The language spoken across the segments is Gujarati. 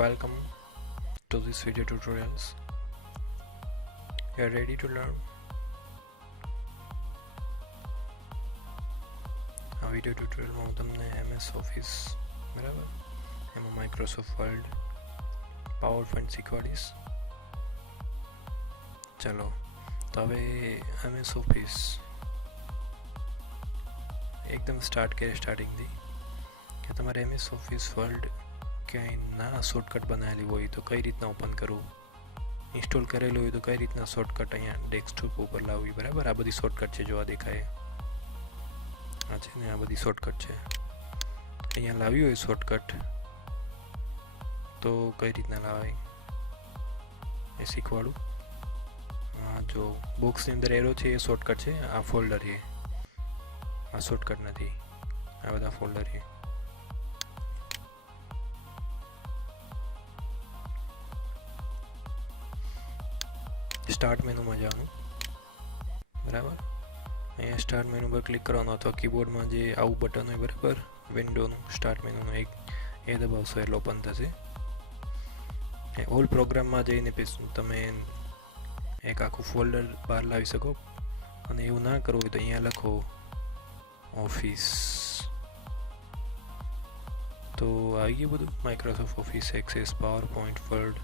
Welcome to this video tutorials. You are ready to learn. આ વિડિયો ટ્યુટોરિયલમાં હું તમને MS Office બરાબર એમાં Microsoft Word PowerPoint શીખવાડીશ. ચલો તો હવે MS Office એકદમ સ્ટાર્ટ કરીએ સ્ટાર્ટિંગથી કે તમારે MS Office Word ક્યાંય ના શોર્ટકટ બનાવેલી હોય તો કઈ રીતના ઓપન કરવું, ઇન્સ્ટોલ કરેલું હોય તો કઈ રીતના શોર્ટકટ અહીંયા ડેસ્કટોપ ઉપર લાવવી. બરાબર, આ બધી શોર્ટકટ છે. જો આ દેખાય આ છે ને, આ બધી શોર્ટકટ છે. અહીંયા લાવી હોય શોર્ટકટ તો કઈ રીતના લાવાય એ શીખવાડું. જો બોક્સની અંદર એરો છે એ શોર્ટકટ છે. આ ફોલ્ડર છે, આ શોર્ટકટ નથી. આ બધા ફોલ્ડર છે. સ્ટાર્ટ મેનુમાં જવાનું. બરાબર, અહીંયા સ્ટાર્ટ મેનુ પર ક્લિક કરવાનું અથવા કીબોર્ડમાં જે આવું બટન હોય બરાબર વિન્ડોનું સ્ટાર્ટ મેનુનું એક એ દબાવશો એટલે ઓપન થશે. ઓલ પ્રોગ્રામમાં જઈને તમે એક આખું ફોલ્ડર બહાર લાવી શકો. અને એવું ના કરવું હોય તો અહીંયા લખો ઓફિસ, તો આવી ગયું બધું. Microsoft office access, PowerPoint, word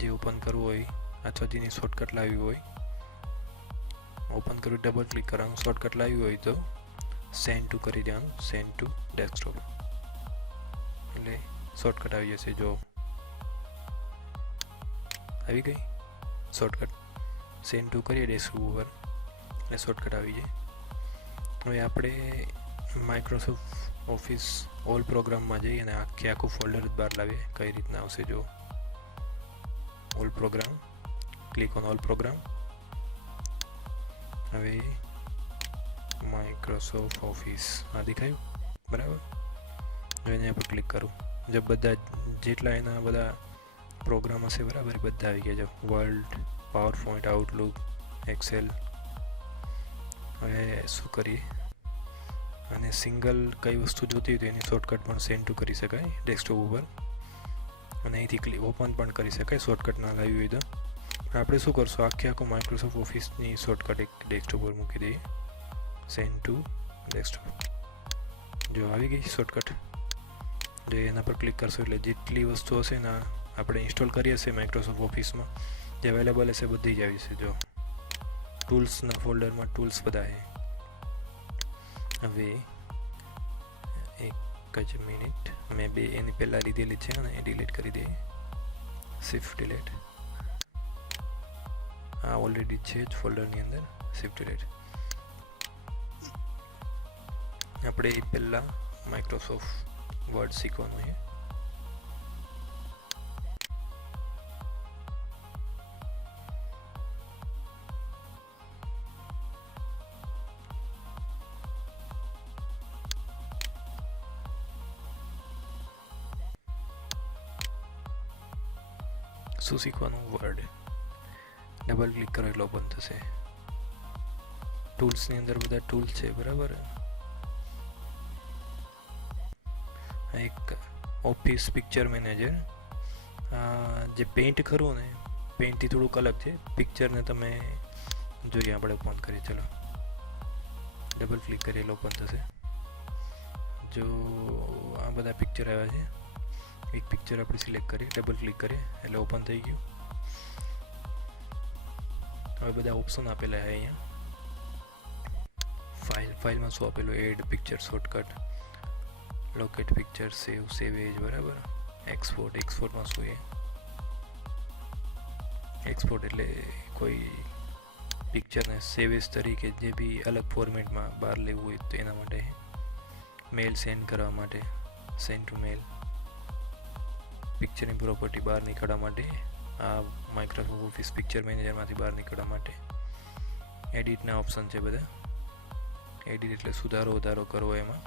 જે ઓપન કરવું હોય અથવા જેની શોર્ટકટ લાવી હોય ઓપન કરી ડબલ ક્લિક કરવાનું. શોર્ટકટ લાવી હોય તો સેન્ડ ટુ કરી દેવાનું, સેન્ડ ટુ ડેસ્કટોપ એટલે શોર્ટકટ આવી જશે. જો આવી ગઈ શોર્ટકટ, સેન્ડ ટુ કરીએ ડેસ્કટોપ ઉપર એટલે શોર્ટકટ આવી જાય. હવે આપણે માઇક્રોસોફ્ટ ઓફિસ ઓલ પ્રોગ્રામમાં જઈએ અને આખું ફોલ્ડર જ બહાર લાવીએ. કઈ રીતના આવશે જો, all program, click on all program. હવે માઇક્રોસોફ્ટ ઓફિસ આ દેખાયું બરાબર. હવે એના પર ક્લિક કરું. જો બધા જેટલા એના બધા પ્રોગ્રામ હશે બરાબર બધા આવી ગયા. જો વર્ડ, પાવરપોઈન્ટ, આઉટલુક, એક્સેલ. હવે શું કરીએ, અને સિંગલ કઈ વસ્તુ જોતી હોય તો એની શોર્ટકટ પણ સેન્ડ ટુ કરી શકાય ડેસ્કટોપ ઉપર, અને અહીંથી ઓપન પણ કરી શકાય શોર્ટકટ ના લાવી હોય તો. આપણે શું કરશું, આખું માઇક્રોસોફ્ટ ઓફિસની શોર્ટકટ એક ડેસ્કટોપ પર મૂકી દઈએ, સેન્ડ ટુ ડેસ્કટોપ. જો આવી ગઈ શોર્ટકટ. જો એના પર ક્લિક કરશો એટલે જેટલી વસ્તુ હશે ને આપણે ઇન્સ્ટોલ કરી હશે માઇક્રોસોફ્ટ ઓફિસમાં જે અવેલેબલ હશે બધી જ આવી છે. જો ટૂલ્સના ફોલ્ડરમાં ટૂલ્સ બધા છે. હવે એક જ મિનિટ, મેં બે એની પહેલાં લીધેલી છે અને એ ડિલીટ કરી દઈએ. Shift delete. આ ઓલરેડી છે જ ફોલ્ડરની અંદર. Shift delete. આપણે પહેલાં માઇક્રોસોફ્ટ વર્ડ શીખવાનું છે. શું શીખવાનું? વર્ડ. ડબલ ક્લિક કરો એટલે ઓપન થશે. ટૂલ્સની અંદર બધા ટૂલ છે બરાબર. એક ઓફિસ પિક્ચર મેનેજર, જે પેઇન્ટ ખરું ને પેઇન્ટથી થોડુંક અલગ છે. પિક્ચરને તમે જોઈએ આપણે ઓપન કરીએ. ચલો ડબલ ક્લિક કરીએ એટલે ઓપન થશે. જો આ બધા પિક્ચર આવ્યા છે, એક પિક્ચર આપણે સિલેક્ટ કરીએ, ડબલ ક્લિક કરીએ એટલે ઓપન થઈ ગયું. હવે બધા ઓપ્શન આપેલા છે અહીંયા. ફાઇલમાં શું આપેલું? Add picture, shortcut, locate picture, save as બરાબર. એક્સપોર્ટમાં શું છે? એક્સપોર્ટ એટલે કોઈ પિક્ચરને સેવ એજ તરીકે જે બી અલગ ફોર્મેટમાં બહાર લેવું હોય તો એના માટે. મેલ સેન્ડ કરવા માટે, સેન્ડ ટુ મેલ. પિક્ચરની પ્રોપર્ટી બહાર નીકળવા માટે, આ માઇક્રોસોફ્ટ ઓફિસ પિક્ચર મેનેજરમાંથી બહાર નીકળવા માટે. એડિટના ઓપ્શન છે બધા. એડિટ એટલે સુધારો વધારો કરવો એમાં.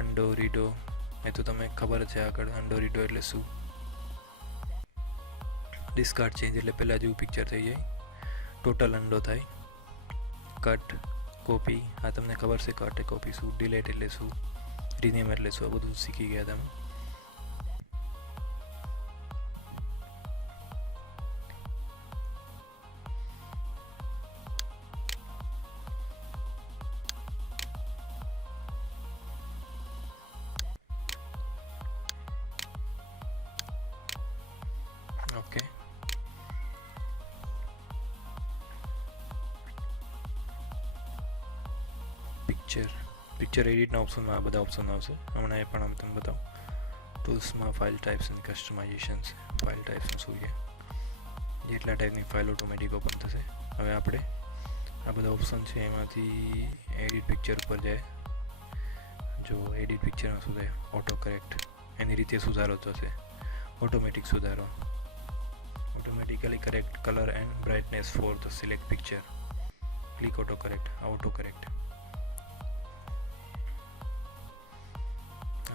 અંડો રીડો એ તો તમે ખબર છે આગળ. અંડો રીડો એટલે શું? ડિસ્કાર્ડ ચેન્જ એટલે પહેલાં જેવું પિક્ચર થઈ જાય. ટોટલ અંડો થાય. કટ, કોપી આ તમને ખબર છે. કટ કોપી શું? ડિલેટ એટલે શું? રિનેમ એટલે શું? આ બધું શીખી ગયા તમે. પિક્ચર એડિટના ઓપ્શનમાં આ બધા ઓપ્શન આવશે. હમણાં એ પણ આમ તમને બતાવું. ટૂલ્સમાં ફાઇલ ટાઈપ્સ એન્ડ કસ્ટમાઇઝેશન છે. ફાઇલ ટાઈપ્સમાં શું છે, જેટલા ટાઈપની ફાઇલ ઓટોમેટિક ઓપન થશે. હવે આપણે આ બધા ઓપ્શન છે એમાંથી એડિટ પિક્ચર પર જાય. જો એડિટ પિક્ચરમાં શું થાય, ઓટો કરેક્ટ, એની રીતે સુધારો થશે. ઓટોમેટિક સુધારો, automatically correct color and brightness for the select picture. Click auto correct.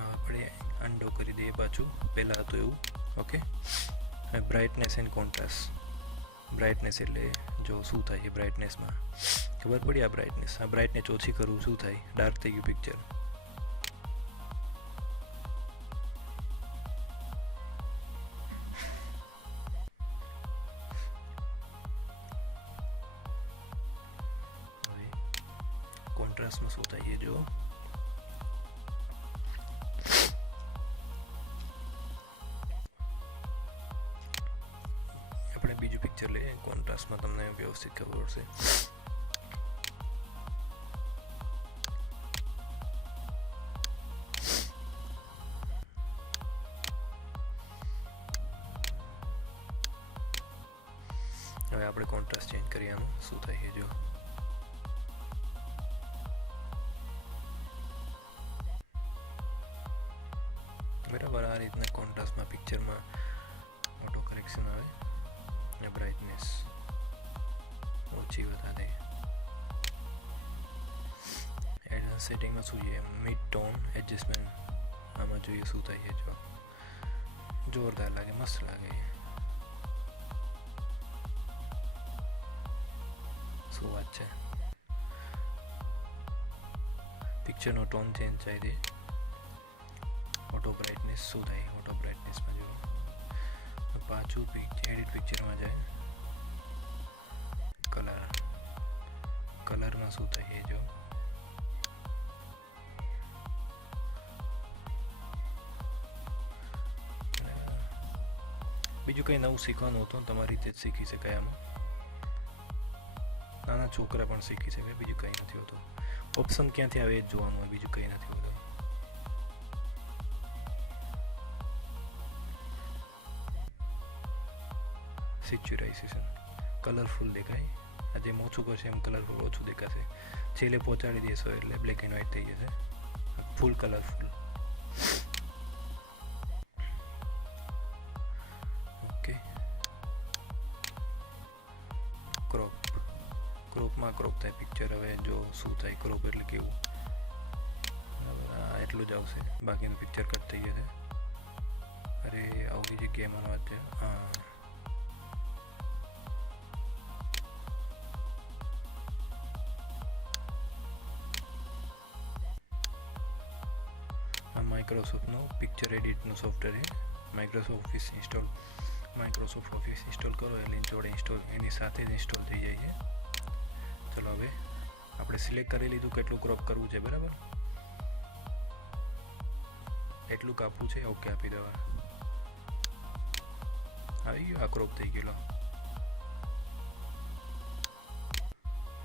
આપણે અનડો કરી દઈએ પાછું, પહેલાં હતું એવું. ઓકે, હવે બ્રાઇટનેસ એન્ડ કોન્ટ્રાસ્ટ. બ્રાઇટનેસ એટલે જો શું થાય એ બ્રાઇટનેસમાં ખબર પડી. આ બ્રાઇટનેસ ઓછી કરવું શું થાય, ડાર્ક થઈ ગયું પિક્ચર. કોન્ટ્રાસ્ટમાં શું થાય એ જો. આપણે બીજું પિક્ચર લઈએ, કોન્ટ્રાસ્ટમાં તમને વ્યવસ્થિત ખબર પડશે. હવે આપણે કોન્ટ્રાસ્ટ ચેન્જ કરીએ, આનું શું થાય એ જો. બરાબર, આ રીતના કોન્ટ્રાસ્ટમાં પિક્ચરમાં ઓટો કરેક્શન આવે અને બ્રાઇટનેસ ઓછી વધારે. એડવાન્સ સેટિંગમાં શું છે, મિડ ટોન એડજસ્ટમેન્ટ. આમાં જોઈએ શું થાય છે જો. જોરદાર લાગે, મસ્ત લાગે. શું વાત છે. પિક્ચરનો ટોન ચેન્જ થાય દે. ઓટો બ્રાઇટનેસ શું થાય, ઓટો બ્રાઇટનેસમાં જો પાછું એડિટ પિક્ચરમાં જાય. કલરમાં શું થાય એ જો. બીજું કંઈ નવું શીખવાનું હતું તમારી રીતે જ શીખી શકાય. આમાં નાના છોકરા પણ શીખી શકે, બીજું કંઈ નથી હોતું. ઓપ્શન ક્યાંથી આવે એ જ જોવાનું હોય, બીજું કંઈ નથી હોતું. સિચ્યુરાઇઝેશન કલરફુલ દેખાય. આ જેમ ઓછું કરશે એમ કલરફુલ ઓછું દેખાશે. છેલ્લે પહોંચાડી દેશો એટલે બ્લેક એન્ડ વ્હાઇટ થઈ જશે. ફૂલ કલરફુલ. ઓકે, ક્રોપમાં ક્રોપ થાય પિક્ચર. હવે જો શું થાય, ક્રોપ એટલે કેવું, એટલું જ આવશે, બાકીનું પિક્ચર કટ થઈ જશે. અરે આવી જગ્યામાં વાત છે. હા, માઇક્રોસોફ્ટનો પિક્ચર એડિટનું સોફ્ટવેર છે. માઇક્રોસોફ્ટ ઓફિસ ઇન્સ્ટોલ કરો એટલે જોડે એની સાથે જ ઇન્સ્ટોલ થઈ જાય છે. ચલો હવે આપણે સિલેક્ટ કરી લીધું કેટલું ક્રોપ કરવું છે. બરાબર, એટલું કાપવું છે. ઓકે આપી દેવા. આવી ગયું, આ ક્રોપ થઈ ગયેલો.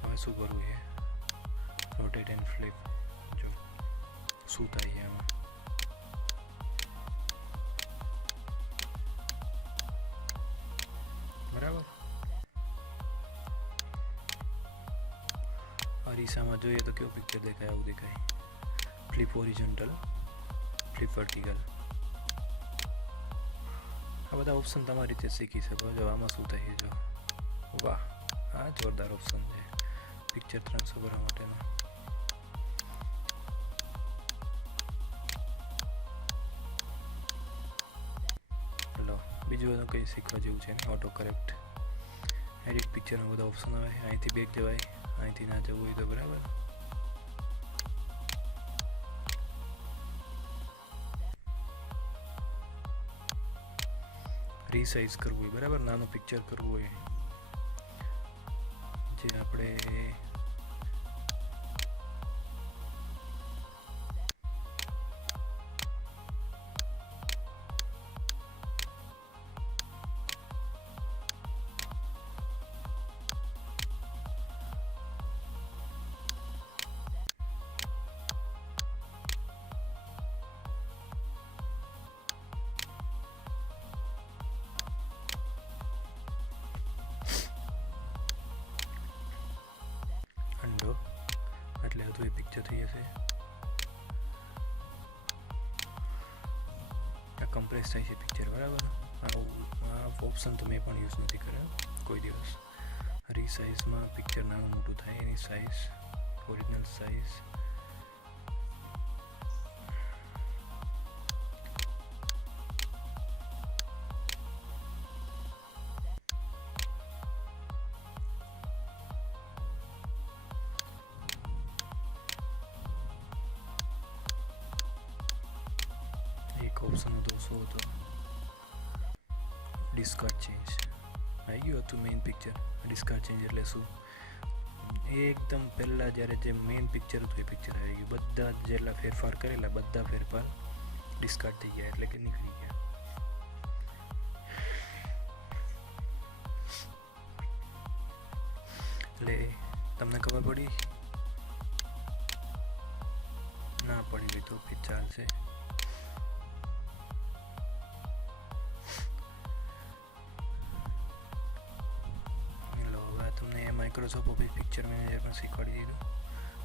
હવે શું કરવું છે, રોટેટ એન્ડ ફ્લિપ. જો શું થાય છે આમાં. બરાબર, અરીસામાં જોઈએ તો કેવું પિક્ચર દેખાય, આવું દેખાય. Flip horizontal, flip vertical. આ બધા ઓપ્શન તમારી રીતે શીખી શકો. જો આમાં શું થાય જો. વાહ, આ જોરદાર ઓપ્શન છે પિક્ચર ટ્રાન્સફર કરવા માટેનો. લો, બીજું બધું કંઈ શીખવા જેવું છે ને. ઓટો કરેક્ટ, એડિટ પિક્ચરમાં બધા ઓપ્શન આવે. અહીંથી બેક જવાય, અહીંથી ના જવું હોય તો. બરાબર, રીસાઇઝ કરવું હોય. બરાબર, નાનું પિક્ચર કરવું હોય જે આપણે એટલે હતું એ પિક્ચર થઈ જશે. આ કમ્પ્રેસ થાય છે પિક્ચર, બરાબર. આ ઓપ્શન તો મેં પણ યુઝ નથી કર્યો કોઈ દિવસ. રીસાઇઝમાં પિક્ચર નાનું મોટું થાય, એની સાઇઝ ઓરિજિનલ સાઇઝ. એક ઓપ્શન હતો શું હતો, ડિસ્કાર્ડ ચેન્જ. આવી ગયું હતું મેઇન પિક્ચર. ડિસ્કાર્ડ ચેન્જ એટલે શું, એ એકદમ પહેલાં જ્યારે જે મેઇન પિક્ચર હતું એ પિક્ચર આવી ગયું. બધા જેટલા ફેરફાર કરેલા બધા ફેરફાર ડિસ્કાર્ડ થઈ ગયા, એટલે કે નીકળી ગયા. એટલે તમને ખબર પડી ના પડી હોય તો બી ચાલશે. માઇક્રોસોફ્ટ ઓફિસ પિક્ચર મેનેજર પણ શીખવાડી દીધું.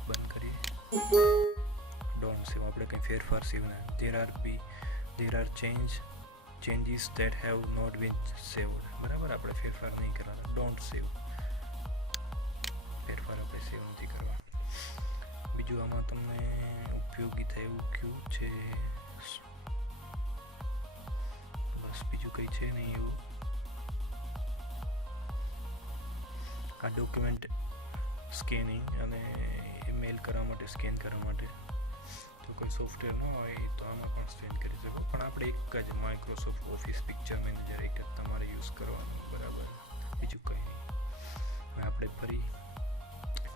બંધ કરીએ. ડોન્ટ સેવ, આપણે કંઈ ફેરફાર સેવ ના. There are changes that have not been saved. બરાબર, આપણે ફેરફાર નહીં કરવાના. ડોન્ટ સેવ, ફેરફાર આપણે સેવ નથી કરવા. બીજું આમાં તમને ઉપયોગી થાય એવું કયું છે, બસ બીજું કંઈ છે નહીં એવું. આ ડોક્યુમેન્ટ સ્કેનિંગ અને મેલ કરવા માટે, સ્કેન કરવા માટે તો કોઈ સોફ્ટવેર ન હોય તો આમાં પણ સ્કેન કરી શકો. પણ આપણે એક જ માઇક્રોસોફ્ટ ઓફિસ પિક્ચર મેનેજર એક જ તમારે યુઝ કરવાનું, બરાબર, બીજું કંઈ નહીં. હવે આપણે ફરી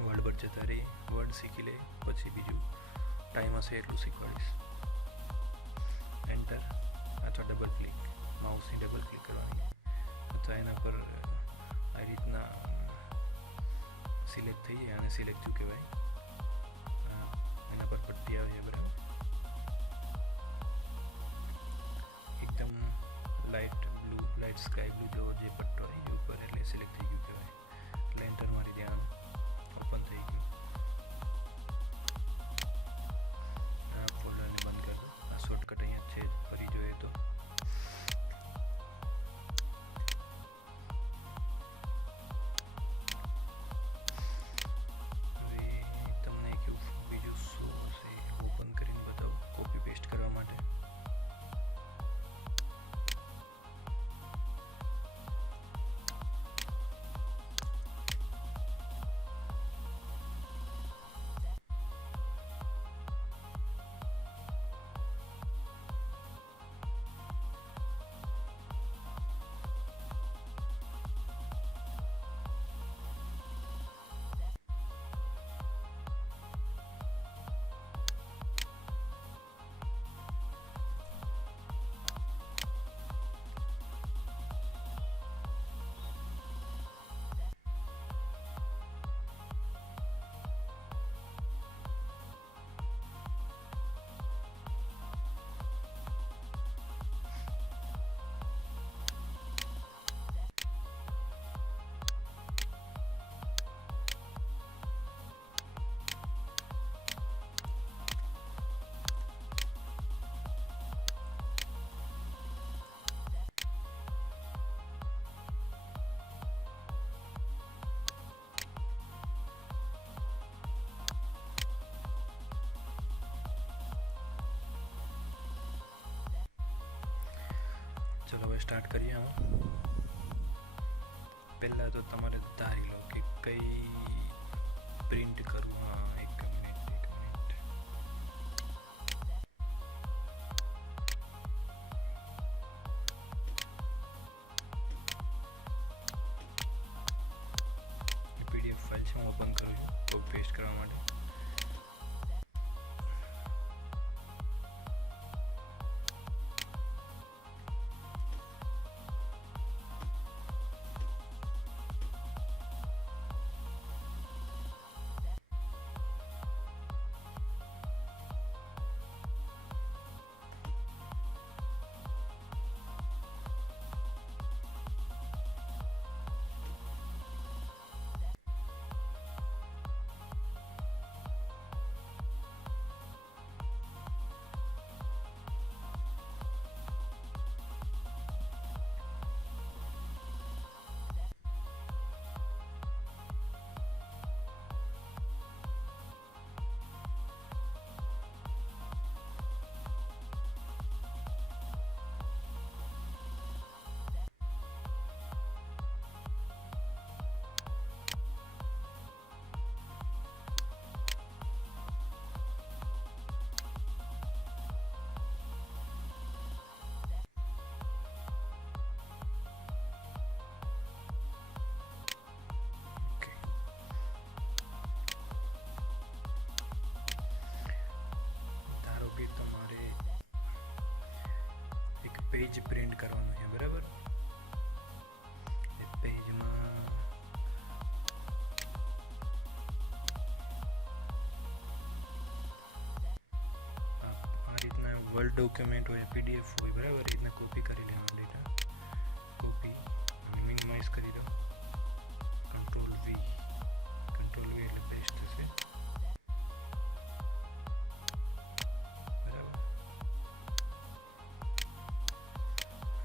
વર્ડ પર જતા રહીએ. વર્ડ શીખી લે, પછી બીજું ટાઈમ હશે એટલું શીખવાડીશ. એન્ટર અથવા ડબલ ક્લિક, માઉસની ડબલ ક્લિક કરવાની અથવા એના પર આ રીતના સિલેક્ટ થઈ જાય. અને સિલેક્ટ શું કહેવાય, એના પર પટ્ટી આવે છે, બરાબર. એકદમ light blue, light sky blue જેવો જે પટ્ટો હોય એ ઉપર, એટલે સિલેક્ટ થઈ ગયું કહેવાય. એટલે એન્ટર મારી ધ્યાન ઓપન થઈ ગયું. આ ફોલ્ડરને બંધ કરી દો. આ શોર્ટકટ અહીંયા છે, ફરી જોઈએ તો ચલો હવે સ્ટાર્ટ કરીએ. આમાં પહેલાં તો તમારે ધારી લો કે કઈ પ્રિન્ટ કરવું. એક મિનિટ PDF ફાઇલ છે, હું ઓપન કરું છું કોપી પેસ્ટ કરવા માટે. પેજ પ્રિન્ટ કરવાનું છે બરાબર. એ પેજમાં આ રીતના વર્ડ ડોક્યુમેન્ટ હોય, PDF હોય બરાબર. એ રીતના કોપી કરી લેવાનો ડેટા. કોપી અને મિનિમાઇઝ કરી દો. કંટ્રોલ V એટલે પેસ્ટ થશે બરાબર.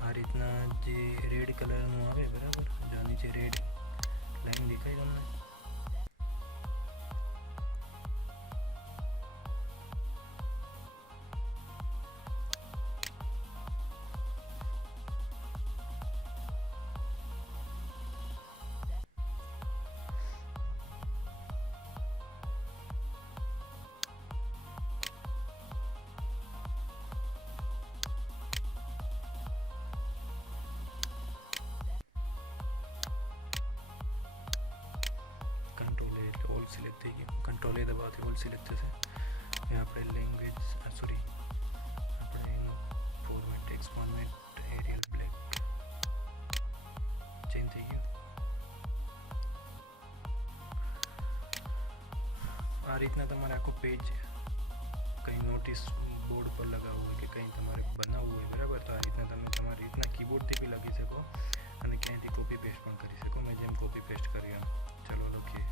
આ રીતના જે રેડ કલરનું આવે બરાબર, જો નીચે રેડ લાઈન દેખાય તમને, સિલેક્ટ થઈ ગયું. કંટ્રોલ એ દબાવવાથી ઓલ સિલેક્ટ થશે. એ આપણે લેંગ્વેજ આપણે એનું format text format Arial black change થઈ ગયું. આ રીતના તમારે આખું પેજ કંઈ નોટિસ બોર્ડ પર લગાવવું હોય કે કંઈ તમારે બનાવવું હોય બરાબર, તો આ રીતના તમે તમારી રીતના કીબોર્ડથી બી લખી શકો અને ક્યાંયથી કોપી પેસ્ટ પણ કરી શકો. મેં જેમ કોપી પેસ્ટ કર્યું ચલો લખીએ.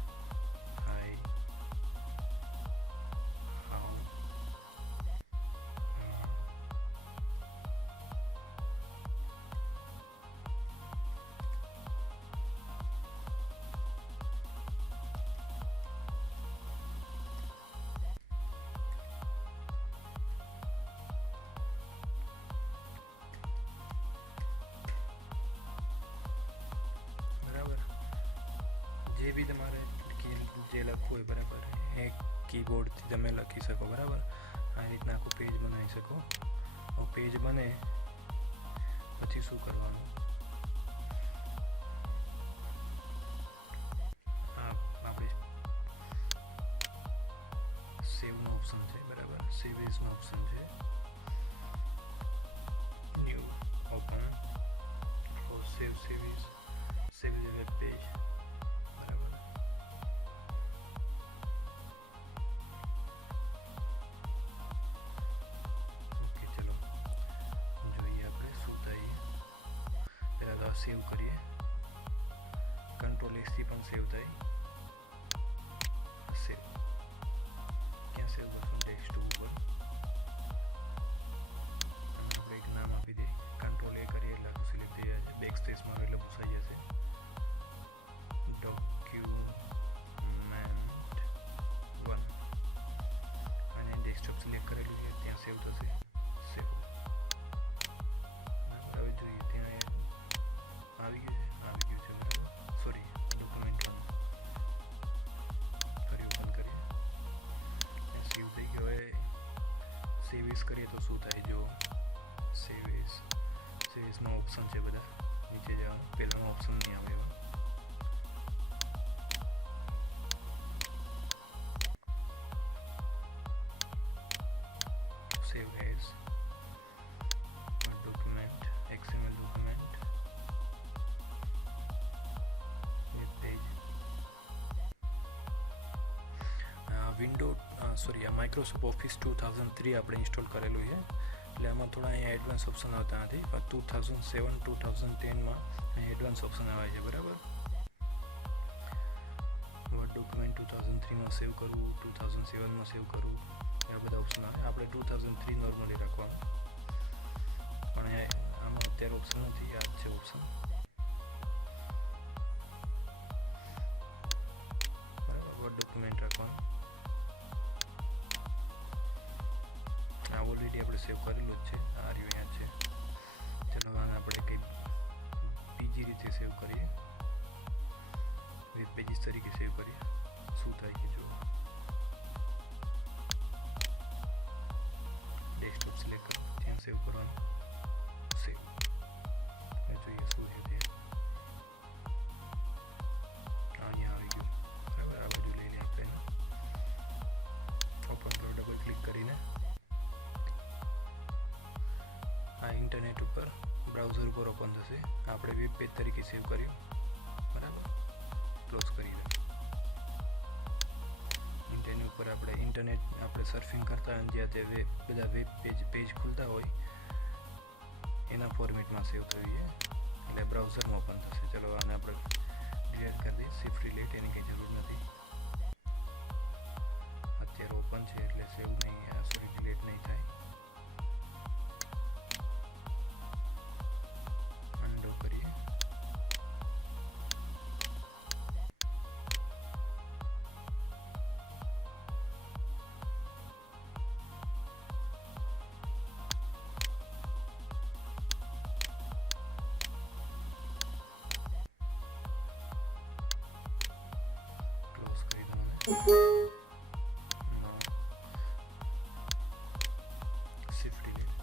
જે બી તમારે જે લખવું હોય બરાબર એ કીબોર્ડથી તમે લખી શકો બરાબર. આ રીતના આખું પેજ બનાવી શકો. પેજ બને પછી શું કરવાનું, આપણે સેવનો ઓપ્શન છે બરાબર, સેવ એઝનો ઓપ્શન છે, new open save as web page બરાબર. ઓકે ચલો જોઈએ આપણે શું થાય. પહેલાં તો સેવ કરીએ. કંટ્રોલ S થી પણ સેવ થાય. સેવ ક્યાં સેવ કરશું? ટેક્સ્ટ ઉપર આપણે એક નામ આપી દઈએ. કંટ્રોલ A કરીએ એટલે આખું સિલેક્ટ થઈ જાય છે. બેક સ્પેસ મારો એટલે પૂછાઈ જશે. ડોક્યુમેન્ટ 1 અને ડેસ્કટોપ સિલેક્ટ કરેલું છે ત્યાં સેવ થશે. સેવ હવે જોઈએ ત્યાં આવી ગયું છે બરાબર. સોરી ડોક્યુમેન્ટ 1 ફરી ઓપન કરીએ. સેવ થઈ ગયો. હવે સેવ એઝ કરીએ તો શું થાય? જો સેવ એઝમાં ઓપ્શન છે બધા, નીચે જવાનું. પહેલાંનો ઓપ્શન નહીં આવે એવા. Save as document, XML document, web page. આ માઇક્રોસોફ્ટ ઓફિસ 2003 આપણે ઇન્સ્ટોલ કરેલું છે એટલે આમાં થોડા અહીંયા એડવાન્સ ઓપ્શન આવતા નથી, પણ 2007-2010માં અહીંયા એડવાન્સ ઓપ્શન આવે છે બરાબર. વર્ડ ડોક્યુમેન્ટ 2003માં સેવ કરવું, 2007માં સેવ કરવું, આ બધા ઓપ્શન આવે. આપણે 2003 નોર્મલી રાખવાનું, પણ આમાં અત્યારે ઓપ્શન નથી. આ જ છે ઓપ્શન બરાબર. વર્ડ ડોક્યુમેન્ટ રાખવાનું. આ ઓલરેડી આપણે સેવ કરેલું જ છે. આ રહ્યું અહીંયા છે. ચલો આને આપણે કંઈ બીજી રીતે સેવ કરીએ. વેબ પેજીસ તરીકે સેવ કરીએ. શું થાય છે જો ડેસ્કટોપ સિલેક્ટ કરો, ત્યાં સેવ કરવાનું. સેવ જોઈએ શું છે તે. અહીંયા આવી ગયું બરાબર. આ બધું લઈને આપણે ઓપન કરો. ડબલ ક્લિક કરીને આ ઇન્ટરનેટ ઇન્ટરનેટ ઉપર બ્રાઉઝર ઉપર ઓપન થશે. આપણે વેબ પેજ તરીકે સેવ કર્યું, બરાબર. ક્લોઝ કરી દો. તેની ઉપર આપણે સર્ફિંગ કરતા હોય જ્યાં તે બધા વેબ પેજ ખુલતા હોય એના ફોર્મેટમાં સેવ થવી છે, એટલે બ્રાઉઝરમાં ઓપન થશે. ચલો આને આપણે ડિલીટ કરી દઈએ. શિફ્ટ ડિલીટ એની કંઈ જરૂર નથી. અત્યારે ઓપન છે એટલે સેવ નહીં, સોરી ડિલીટ નહીં થાય. અનડુ કરીએ. ક્લોઝ કરી દો. Shift delete.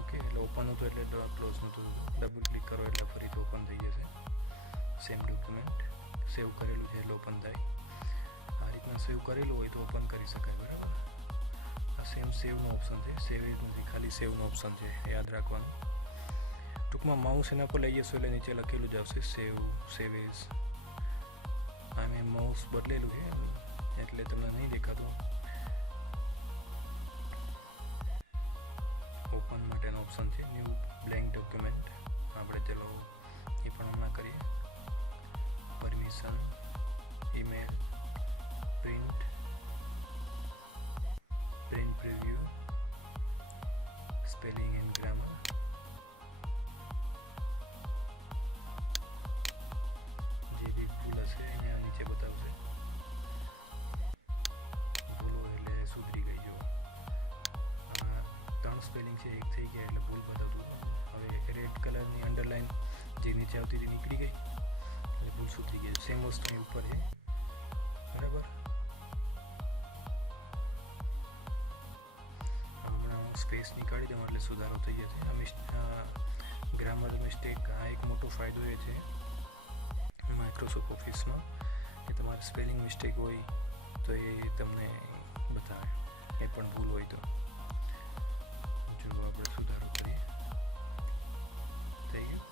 ઓકે, એટલે ઓપન હતું એટલે ક્લોઝ નહોતું. ડબલ ક્લિક કરો એટલે ફરીથી ઓપન થઈ જશે. સેમ ડોક્યુમેન્ટ સેવ કરેલું છે એટલે ઓપન થાય. આ રીતના સેવ કરેલું હોય તો ઓપન કરી શકાય, બરાબર. આ સેવનો ઓપ્શન છે, સેવ એજ નથી, ખાલી સેવનો ઓપ્શન છે, યાદ રાખવાનું. ટૂંકમાં માઉસ એના પર લઈ જશો એટલે નીચે લખેલું જ આવશે સેવ એઝ. આ મેં માઉસ બદલેલું છે એટલે તમને નહીં દેખાતું. ઓપન માટેનો ઓપ્શન છે, ન્યૂ બ્લેન્ક ડોક્યુમેન્ટ. આપણે ચલો એ પણ હમણાં કરીએ. Permission, email, print preview, spelling and grammar. જે બી ભૂલ હશે અહીંયા નીચે બતાવશે. ભૂલો એટલે સુધરી ગઈ. જો આ 3 સ્પેલિંગ છે, એક થઈ ગયા એટલે ભૂલ બતાવતું. હવે રેડ કલરની અંડરલાઇન જે નીચે આવતી હતી નીકળી ગઈ એટલે ભૂલ સુધરી ગઈ. સેમ વસ્તુ અહીં ઉપર છે, બરાબર. હમણાં સ્પેસ નીકાળી દઉં એટલે સુધારો થઈ જશે. ગ્રામર મિસ્ટેક, આ એક મોટો ફાયદો એ છે માઇક્રોસોફ્ટ ઓફિસમાં કે તમારે સ્પેલિંગ મિસ્ટેક હોય તો એ તમને બતાવે, એ પણ ભૂલ હોય તો. જો આપણે સુધારો કરીએ, થઈ ગયું.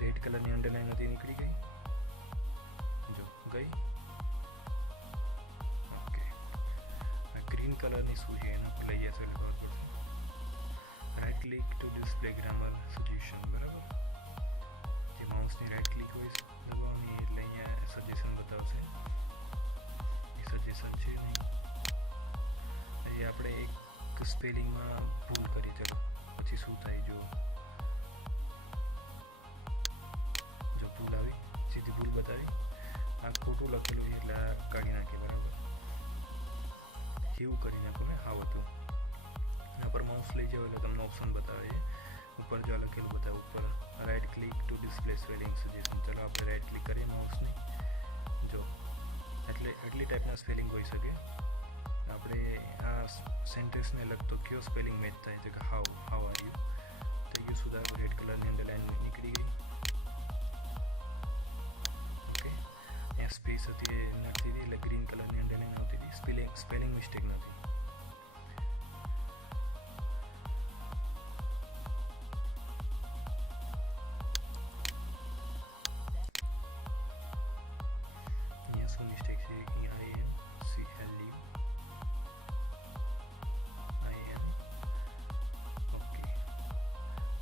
રેડ કલરની અંડરલાઇન હતી નીકળી ગઈ. જો ગઈ. ઓકે, આ ગ્રીન કલરની શું છે એના પર લઈ જશો એટલે ખબર પડશે. Right click to display grammar suggestion, બરાબર. જે માઉસની રાઇટ ક્લિક હોય દબાવવાની એટલે અહીંયા સજેશન બતાવશે. એ સજેશન છે નહીં. એ આપણે એક સ્પેલિંગમાં ભૂલ કરી, ચલો પછી શું થાય. જો ભૂલ આવી, સીધી ભૂલ બતાવી. આ ખોટું લખેલું છે એટલે આ કાઢી નાખીએ, બરાબર. એવું કરી નાખો ને, હાવ હતું. એના પર માઉસ લઈ જાઓ એટલે તમને ઓપ્શન બતાવે છે. ઉપર જો લખેલું બતાવે ઉપર right click to display spelling suggestion. ચાલો આપણે રાઇટ ક્લિક કરીએ માઉસની. જો એટલી ટાઈપના સ્પેલિંગ હોઈ શકે. આપણે આ સેન્ટેન્સને લગતો કયો સ્પેલિંગ મેચ થાય છે કે હાઉ આર યુ. થઈ ગયું સુધારો. રેડ કલરની અંડરલાઇન નીકળી ગઈ. ઓકે, અહીંયા સ્પેસ હતી એ નથી હતી એટલે ગ્રીન કલરની અંડરલાઇન આવતી હતી. સ્પેલિંગ મિસ્ટેક નથી. શું મિસ્ટેક છે? ઓકે,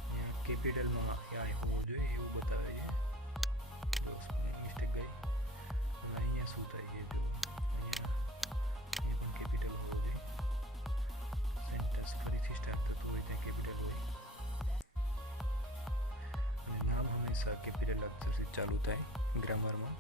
અહીંયા કેપિટલમાં આ હોવું જોઈએ એવું બતાવે છે. મિસ્ટેક ગઈ. હવે અહીંયા શું થાય છે? જો અહીંયા એ પણ કેપિટલ હોવું જોઈએ. સેન્ટેન્સ ફરીથી સ્ટાર્ટ થતું હોય ત્યાં કેપિટલ હોય. અને નામ હંમેશા કેપિટલ અક્ષરથી ચાલુ થાય ગ્રામરમાં.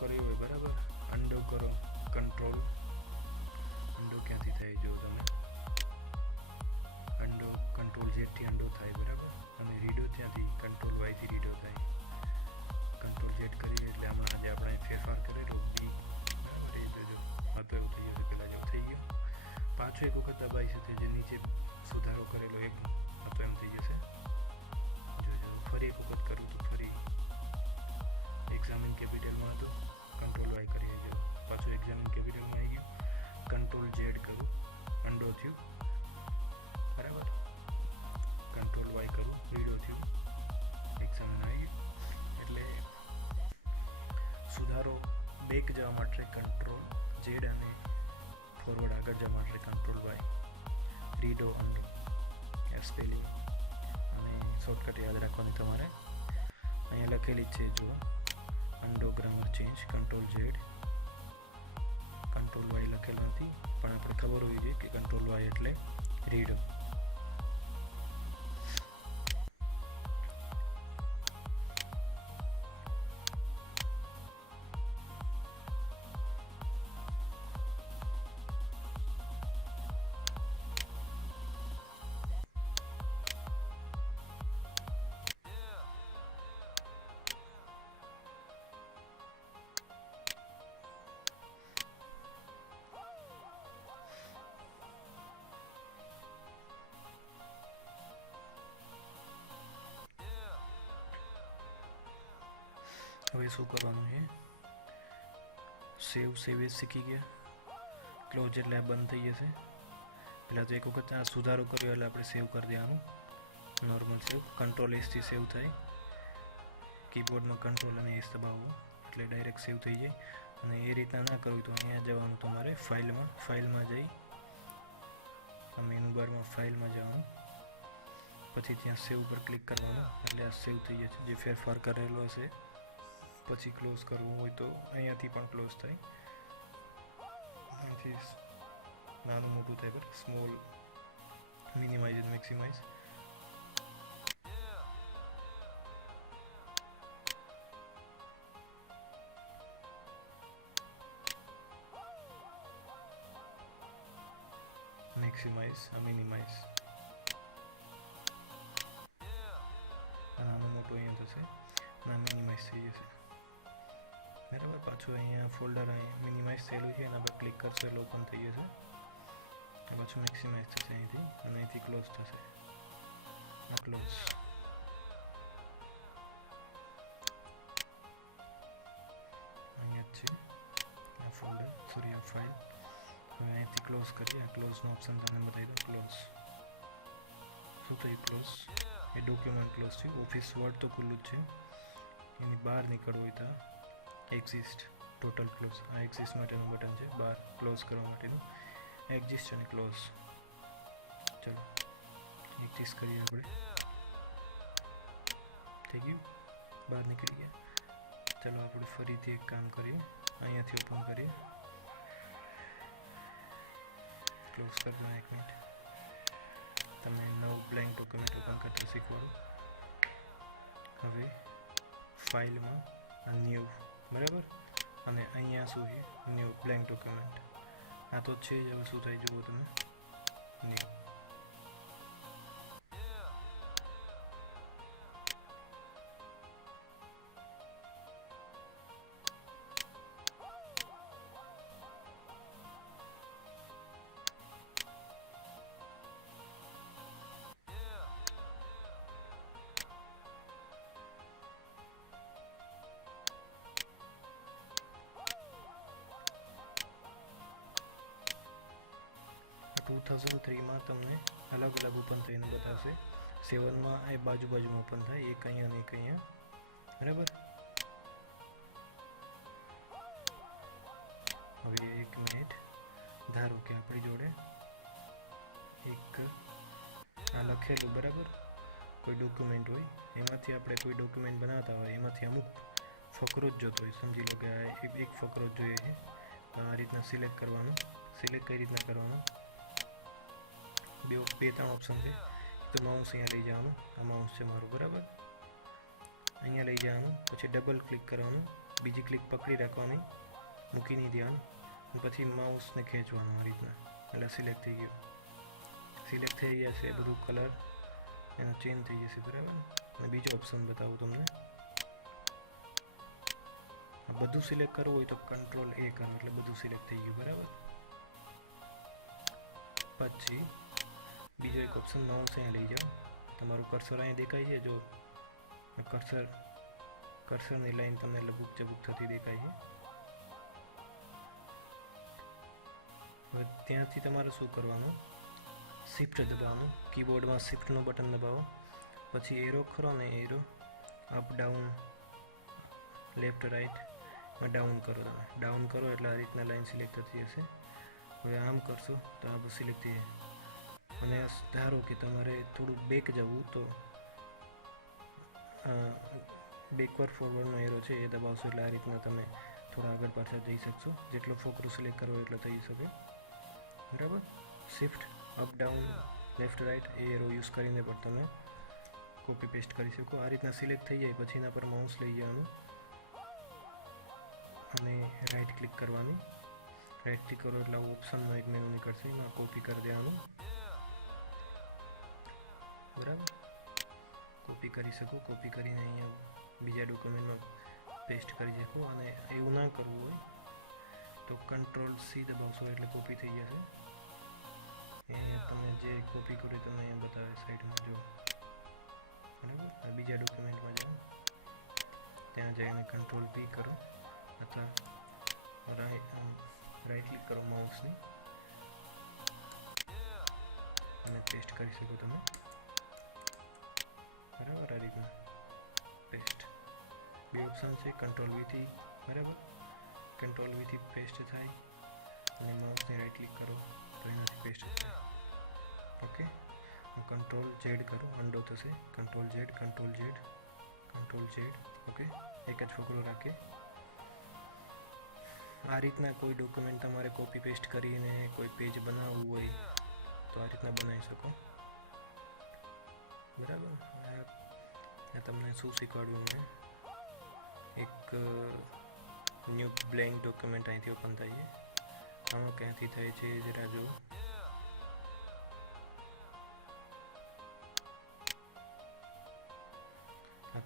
કર્યો હોય, બરાબર. અન્ડો કરો, કંટ્રોલ અન્ડો ક્યાંથી થાય? જો તમે અન્ડો કંટ્રોલ ઝેડથી અન્ડો થાય, બરાબર. અને રીડો ત્યાંથી કંટ્રોલ વાયથી રીડો થાય. કંટ્રોલ ઝેડ કરીએ એટલે હમણાં આજે આપણે ફેરફાર કરેલો બી, બરાબર. એ જોજો, આ તો એવું થઈ જશે. પહેલાં જેવું થઈ ગયું. 5 પાછું એક વખત દબાવીશું તો જે નીચે સુધારો કરેલો એક હતો એમ થઈ જશે. જો ફરી એક વખત કરું તો ફરી એક્ઝામિન કેપિટલમાં હતું, કંટ્રોલ વાય કરીએ જો પાછું એક્ઝામિન કેપિટલમાં આવી ગયું, કંટ્રોલ ઝેડ કરું અંડો થયું બરાબર, કંટ્રોલ વાય કરું રીડો થયું, એક્ઝામિન આવી ગયું. એટલે સુધારો બેક જવા માટે કંટ્રોલ ઝેડ અને ફોરવર્ડ આગળ જવા માટે કંટ્રોલ વાય, રીડો અંડો એ સ્પેલિંગ અને શોર્ટકટ યાદ રાખવાની તમારે. અહીંયા લખેલી છે જુઓ undo grammar change control Z, control Y લખેલો નથી પણ આપણે ખબર હોવી જોઈએ કે કંટ્રોલ વાય એટલે રીડો. હવે શું કરવાનું છે, સેવ એજ શીખી ગયા, ક્લોઝ એટલે આ બંધ થઈ જશે. પહેલાં તો એક વખત આ સુધારો કર્યો એટલે આપણે સેવ કરી દેવાનું, નોર્મલ સેવ, કંટ્રોલ એસથી સેવ થાય, કીબોર્ડમાં કંટ્રોલ અને એસ દબાવવું એટલે ડાયરેક્ટ સેવ થઈ જાય. અને એ રીતના ના કરવું તો અહીંયા જવાનું તમારે ફાઇલમાં જઈ મેનુ બારમાં ફાઇલમાં જવાનું, પછી ત્યાં સેવ ઉપર ક્લિક કરવાનું એટલે આ સેવ થઈ જશે. જે ફેરફાર કરેલો હશે પછી ક્લોઝ કરવું હોય તો અહીંયાથી પણ ક્લોઝ થાય, અહીંથી નાનું મોટું થાય પર સ્મોલ મિનિમાઇઝ અને મેક્સિમાઇઝ. મેક્સિમાઇઝ મિનિમાઇઝ નાનું મોટું અહીંયા થશે ના મિનિમાઇઝ થઈ જશે બરાબર. પાછું અહીંયા ફોલ્ડર અહીં મિનિમાઇઝ થયેલું છે એના પર ક્લિક કરશો એટલે ઓપન થઈ જશે, પાછું મેક્સિમાઇઝ થશે અહીંથી અને અહીંથી ક્લોઝ થશે, આ ક્લોઝ. અહીંયા જ છે આ ફોલ્ડર સોરી આ ફાઇલ. હવે અહીંથી ક્લોઝ કરીએ, આ ક્લોઝનો ઓપ્શન તમને બતાવી દઉં. ક્લોઝ શું થયું, ક્લોઝ એ ડોક્યુમેન્ટ ક્લોઝ થયું. ઓફિસ વર્ડ તો ખુલ્લું જ છે, એની બહાર નીકળવું હોય તો એક્ઝિસ્ટ ટોટલ ક્લોઝ, આ એક્ઝિસ્ટ માટેનું બટન છે, બહાર ક્લોઝ કરવા માટેનું એક્ઝિસ્ટ અને ક્લોઝ. ચલો એક્ઝિસ્ટ કરીએ, આપણે થઈ ગયું, બહાર નીકળી ગયા. ચલો આપણે ફરીથી એક કામ કરીએ, અહીંયાથી ઓપન કરીએ, ક્લોઝ કરી દો. 1 મિનિટ તમને નવું બ્લેન્ક ડોક્યુમેન્ટ ઓપન કરતા શીખવાડું. હવે ફાઇલમાં ન્યૂ બરાબર, અને અહીંયા શું છે ન્યૂ બ્લેન્ક ડોક્યુમેન્ટ, આ તો છે જ. હવે શું થાય જુઓ તમે, ન્યૂ ટુ 2003માં તમને અલગ અલગ ઓપન થઈને બતાવશે. 7માં એ બાજુમાં ઓપન થાય, એક અહીંયા અને એક અહીંયા બરાબર. હવે 1 મિનિટ, ધારો કે આપણી જોડે એક આ લખેલું બરાબર કોઈ ડોક્યુમેન્ટ હોય, એમાંથી આપણે કોઈ ડોક્યુમેન્ટ બનાવતા હોય, એમાંથી અમુક ફકરો જ જોતો હોય, સમજી લો કે આ એક ફકરો જ જોઈએ છે, તો આ રીતના સિલેક્ટ કરવાનું. સિલેક્ટ કઈ રીતના કરવાનું, બે ત્રણ ઓપ્શન છે. તો માઉસ અહીંયા લઈ જવાનું, આ માઉસ છે મારું બરાબર, અહીંયા લઈ જવાનું, પછી ડબલ ક્લિક કરવાનું, બીજી ક્લિક પકડી રાખવાની, મૂકી નહીં દેવાનું, પછી માઉસને ખેંચવાનું આ રીતના, એટલે સિલેક્ટ થઈ ગયું. સિલેક્ટ થઈ જશે, બધું કલર એનો ચેન્જ થઈ જશે બરાબર. અને બીજો ઓપ્શન બતાવું તમને, આ બધું સિલેક્ટ કરવું હોય તો કંટ્રોલ A કરો એટલે બધું સિલેક્ટ થઈ ગયું બરાબર. પછી બીજો એક ઓપ્શન માઉસ અહીંયા લઈ જાઓ, તમારું કર્સર અહીં દેખાય છે, જો કર્સરની લાઈન તમને લબુક ચબુક થતી દેખાય છે. હવે ત્યાંથી તમારે શું કરવાનું, શિફ્ટ દબાવવાનું, કીબોર્ડમાં શિફ્ટનું બટન દબાવો, પછી એરો ખરો ને arrow up down left right down કરો, તમે ડાઉન કરો એટલે આ રીતના લાઈન સિલેક્ટ થતી હશે. હવે આમ કરશો તો આ બધું સિલેક્ટ થઈ જાય. અને ધારો કે તમારે થોડું બેક જવું તો બેકવર્ડ ફોરવર્ડનો એરો છે એ દબાવશો એટલે આ રીતના તમે થોડા આગળ પાછળ જઈ શકશો. જેટલો ફોકસ સિલેક્ટ કરો એટલો થઈ શકે, બરાબર. Shift up down left right એ એરો યુઝ કરીને પણ તમે કોપી પેસ્ટ કરી શકો. આ રીતના સિલેક્ટ થઈ જાય પછી એના પર માઉસ લઈ જવાનું અને રાઈટ ક્લિક કરવાની. રાઈટ ક્લિક કરો એટલે ઓપ્શનનો એક મેનુ નીકળશે, એમાં કોપી કરી દેવાનું, બરાબર. કોપી કરી શકો, કોપી કરીને અહીંયા બીજા ડોક્યુમેન્ટમાં પેસ્ટ કરી શકો. અને એવું ના કરવું હોય તો Ctrl+C દબાવશો એટલે કોપી થઈ જશે. અહીંયા તમે જે કોપી કરો તમને અહીંયા બતાવે સાઈડમાં, જો બરાબર. બીજા ડોક્યુમેન્ટમાં જાઓ, ત્યાં જઈને Ctrl+P કરો અથવા રાઈટ ક્લિક કરો માઉસની અને પેસ્ટ કરી શકો તમે, બરાબર. આ રીતના પેસ્ટ બે ઓપ્શન છે, Ctrl+V થી, બરાબર. Ctrl+V થી પેસ્ટ થાય અને માઉસને રાઈટ ક્લિક કરો તો એનાથી પેસ્ટ થાય. ઓકે, હું Ctrl+Z કરું, અંડો થશે. Ctrl+Z ઓકે, એક જ ફોકરો રાખે. આ રીતના કોઈ ડોક્યુમેન્ટ તમારે કોપી પેસ્ટ કરીને કોઈ પેજ બનાવવું હોય તો આ રીતના બનાવી શકો, બરાબર. તમને શું શીખવાડ્યું મેં, એક ન્યૂ બ્લેન્ક ડોક્યુમેન્ટ અહીંથી ઓપન થાય છે. આમાં ક્યાંથી થાય છે જરા જો,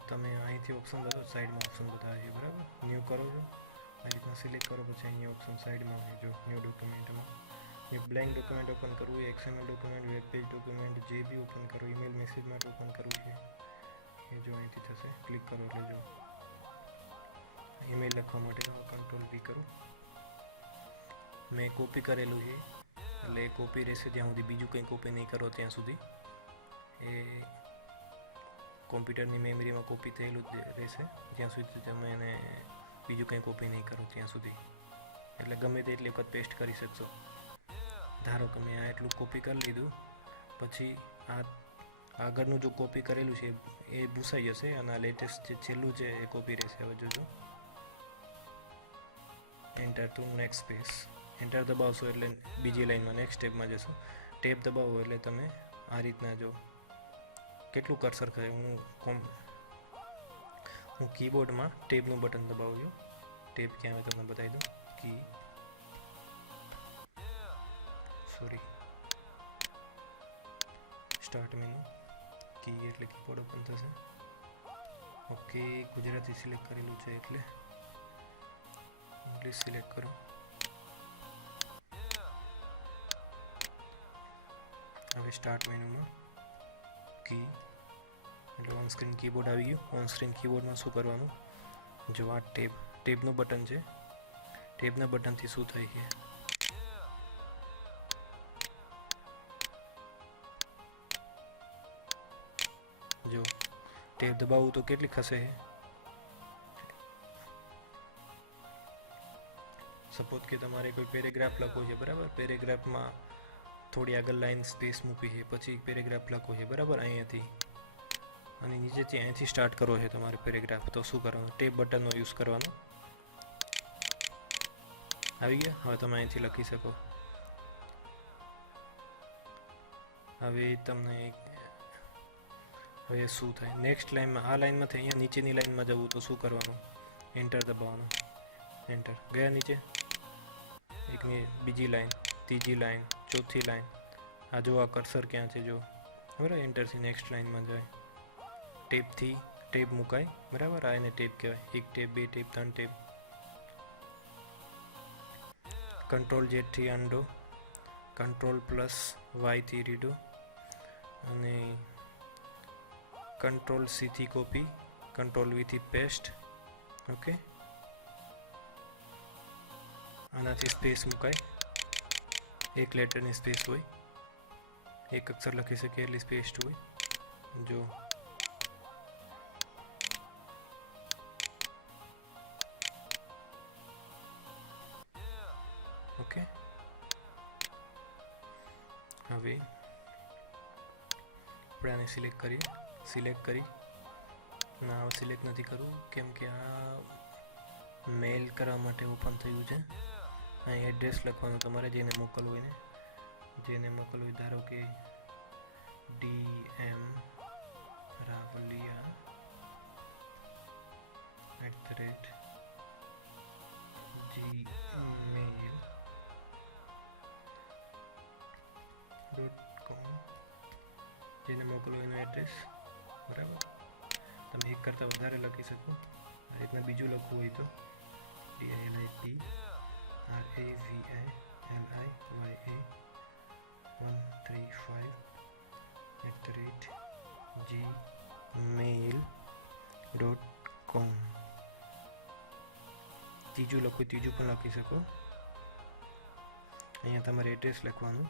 તમે અહીંથી ઓપ્શન દો, સાઈડમાં ઓપ્શન બતાવે છે, બરાબર. ન્યૂ કરો છો, આ રીતના સિલેક્ટ કરો, પછી અહીંયા ઓપ્શન સાઈડમાં આવે, જો ન્યૂ ડોક્યુમેન્ટમાં ન્યૂ બ્લેન્ક ડોક્યુમેન્ટ ઓપન કરવું, XML document, web page document, જે બી ઓપન કરો, ઈમેલ મેસેજ માટે ઓપન કરવું છે એ જો અહીંથી થશે. ક્લિક કરો એટલે જો ઈમેલ લખવા માટે Ctrl+V કરો. મેં કોપી કરેલું છે એટલે કોપી રહેશે જ્યાં સુધી, બીજું કંઈ કોપી નહીં કરો ત્યાં સુધી એ કોમ્પ્યુટરની મેમરીમાં કોપી થયેલું જ રહેશે, જ્યાં સુધી તમે એને બીજું કંઈ કોપી નહીં કરો ત્યાં સુધી. એટલે ગમે તેટલી વખત પેસ્ટ કરી શકશો. ધારો કે મેં આ એટલું કોપી કરી લીધું, પછી આ આગળનું જો કોપી કરેલું છે એ ભૂસાઈ જશે અને આ લેટેસ્ટ જે છેલ્લું છે એ કોપી રહેશે. હવે જોજો, enter to next page, enter દબાવશો એટલે બીજી લાઈનમાં નેક્સ્ટ સ્ટેપમાં જશો. ટેબ દબાવો એટલે તમે આ રીતના જો કેટલું કર્સર કરે. હું કીબોર્ડમાં ટેબનું બટન દબાવું છું. ટેબ ક્યાં આવે તમને બતાવી દઉં, સ્ટાર્ટ મેનુ, કી એટલે કીબોર્ડ ઓપન થશે. ઓકે, ગુજરાતી સિલેક્ટ કરેલું છે એટલે ઇંગ્લિશ સિલેક્ટ કરો. હવે સ્ટાર્ટ મેનુમાં કી એટલે ઓન સ્ક્રીન કીબોર્ડ આવી ગયું. ઓન સ્ક્રીન કીબોર્ડમાં શું કરવાનું, જો આ ટેબનું બટન છે, ટેબના બટનથી શું થાય છે, જો ટેબ દબાવું તો કેટલી ખસે. સપોઝ કે તમારે કોઈ પેરેગ્રાફ લખવો છે, બરાબર. પેરેગ્રાફમાં થોડી આગળ લાઈન સ્પેસ મૂકી છે, પછી પેરેગ્રાફ લખવો છે, બરાબર. અહીંયાથી અને નીચેથી અહીંથી સ્ટાર્ટ કરવો છે તમારે પેરેગ્રાફ, તો શું કરવાનું, ટેબ બટનનો યુઝ કરવાનો. આવી ગયા, હવે તમે અહીંથી લખી શકો. હવે તમને હવે શું થાય, નેક્સ્ટ લાઈનમાં આ લાઈનમાંથી અહીંયા નીચેની લાઈનમાં જવું તો શું કરવાનું, એન્ટર દબાવવાનું. એન્ટર ગયા નીચે, એક બીજી લાઈન, ત્રીજી લાઈન, ચોથી લાઈન. આ જો આ કર્સર ક્યાં છે જો, બરાબર. એન્ટરથી નેક્સ્ટ લાઈનમાં જાય. ટેબથી ટેબ મુકાય, બરાબર. આ એને ટેબ કહેવાય, એક ટેબ, બે ટેબ, ત્રણ ટેબ. Ctrl+Z થી અંડો, Ctrl+Y થી રીડો અને Ctrl+C થી કોપી, Ctrl+V થી પેસ્ટ. ઓકે, આનાથી સ્પેસ મુકાય, એક લેટરની સ્પેસ હોય, એક અક્ષર લખી શકે એટલી સ્પેસ હોય. જો ઓકે, હવે આપણે આને સિલેક્ટ કરી ના સિલેક્ટ નથી કરવું કેમ કે આ મેલ કરવા માટે ઓપન થયું છે. અહીં એડ્રેસ લખવાનું તમારે, જેને મોકલવું હોય ધારો કે DM ravaliya@gmail.com, જેને મોકલવું એનું એડ્રેસ. બરાબર, તમે એક કરતાં વધારે લખી શકો. આ રીતના બીજું લખવું હોય તો dilipravaliya135@gmail.com. ત્રીજું લખવું, ત્રીજું પણ લખી શકો. અહીંયા તમારે એડ્રેસ લખવાનું.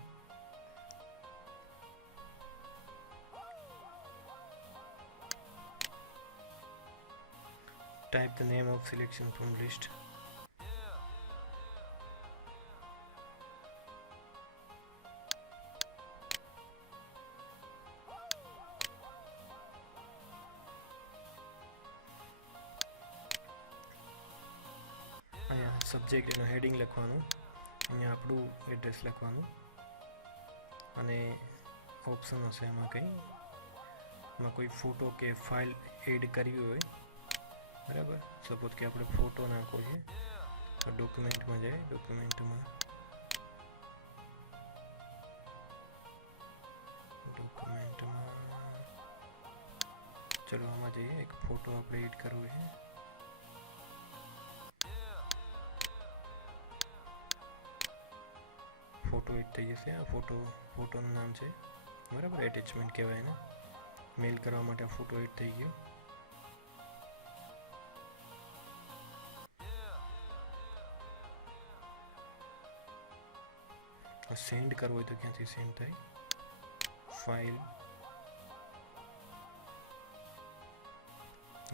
Type the name of selection from list. અહીંયા સબ્જેક્ટ એનો હેડિંગ લખવાનું, અહીંયા આપણું એડ્રેસ લખવાનું અને ઓપ્શન હશે એમાં કોઈ ફોટો કે ફાઇલ એડ કરવી હોય. બરાબર, સપોઝ કે આપણે ફોટો નાખવો છે તો ડોક્યુમેન્ટમાં જાય, ડોક્યુમેન્ટમાં ચલો આમાં જઈએ, એક ફોટો આપણે એડ કરવો છે. ફોટો એડ થઈ જશે. આ ફોટોનું નામ છે. બરાબર, એટેચમેન્ટ કહેવાય એને. મેલ કરવા માટે આ ફોટો એડ થઈ ગયો. સેન્ડ કરવો હોય તો ક્યાંથી સેન્ડ થાય? ફાઇલ,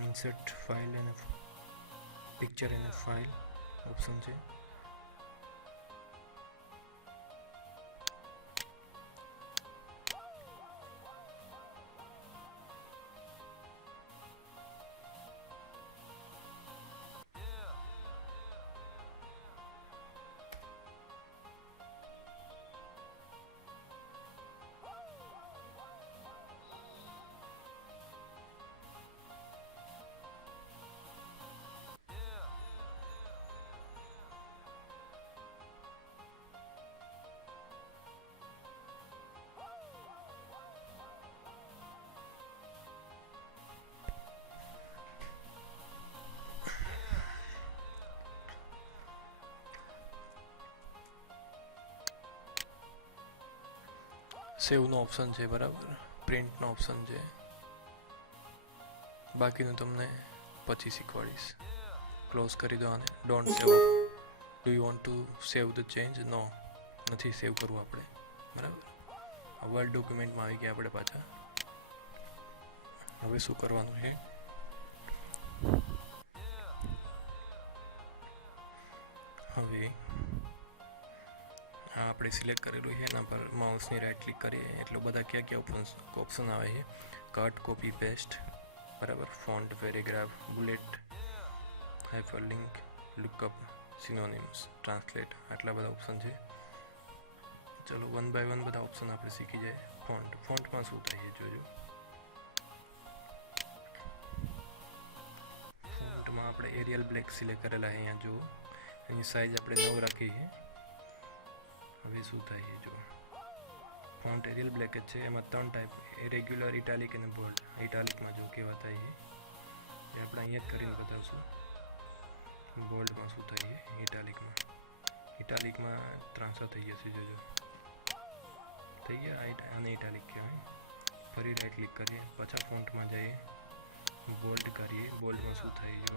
ઇન્સર્ટ ફાઇલ અને પિક્ચર અને ફાઇલ ઓપ્શન છે. સેવનો ઓપ્શન છે. બરાબર, પ્રિન્ટનો ઓપ્શન છે. બાકીનું તમને પછી શીખવાડીશ. ક્લોઝ કરી દો આને. Don't save. Do you want to save the change? No, નથી સેવ કરવું આપણે. બરાબર, આ વર્ડ ડોક્યુમેન્ટમાં આવી ગયા આપણે પાછા. હવે શું કરવાનું છે? હવે આપણે સિલેક્ટ કરેલું છે એના પર માઉસની રાઈટ ક્લિક કરીએ એટલે બધા ક્યાં ઓપ્શન આવે છે. Cut, copy, paste. બરાબર, font, paragraph, bullet, hyperlink, lookup, synonyms, translate, આટલા બધા ઓપ્શન છે. ચલો વન બાય વન બધા ઓપ્શન આપણે શીખી જાય. ફોન્ટમાં શું થાય જોજો. ફોન્ટમાં આપણે એરિયલ બ્લેક સિલેક્ટ કરેલા છે. અહીંયા જુઓ, એની સાઇઝ આપણે 9 રાખી છે. હવે શું થાય છે જો, ફોન્ટ એરિયલ બ્લેક જ છે. એમાં 3 ટાઈપ, રેગ્યુલર, ઇટાલિક અને બોલ્ડ. ઇટાલિકમાં જો કેવા થાય છે એ આપણે અહીંયા જ કરીને બતાવશું. બોલ્ડમાં શું થાય છે, ઇટાલિકમાં ત્રાંસા થઈ જશે જોજો. થઈ ગયા આને ઇટાલિક કહેવાય. ફરી રાઈટ ક્લિક કરીએ, પાછા ફોન્ટમાં જઈએ, બોલ્ડ કરીએ. બોલ્ડમાં શું થાય જો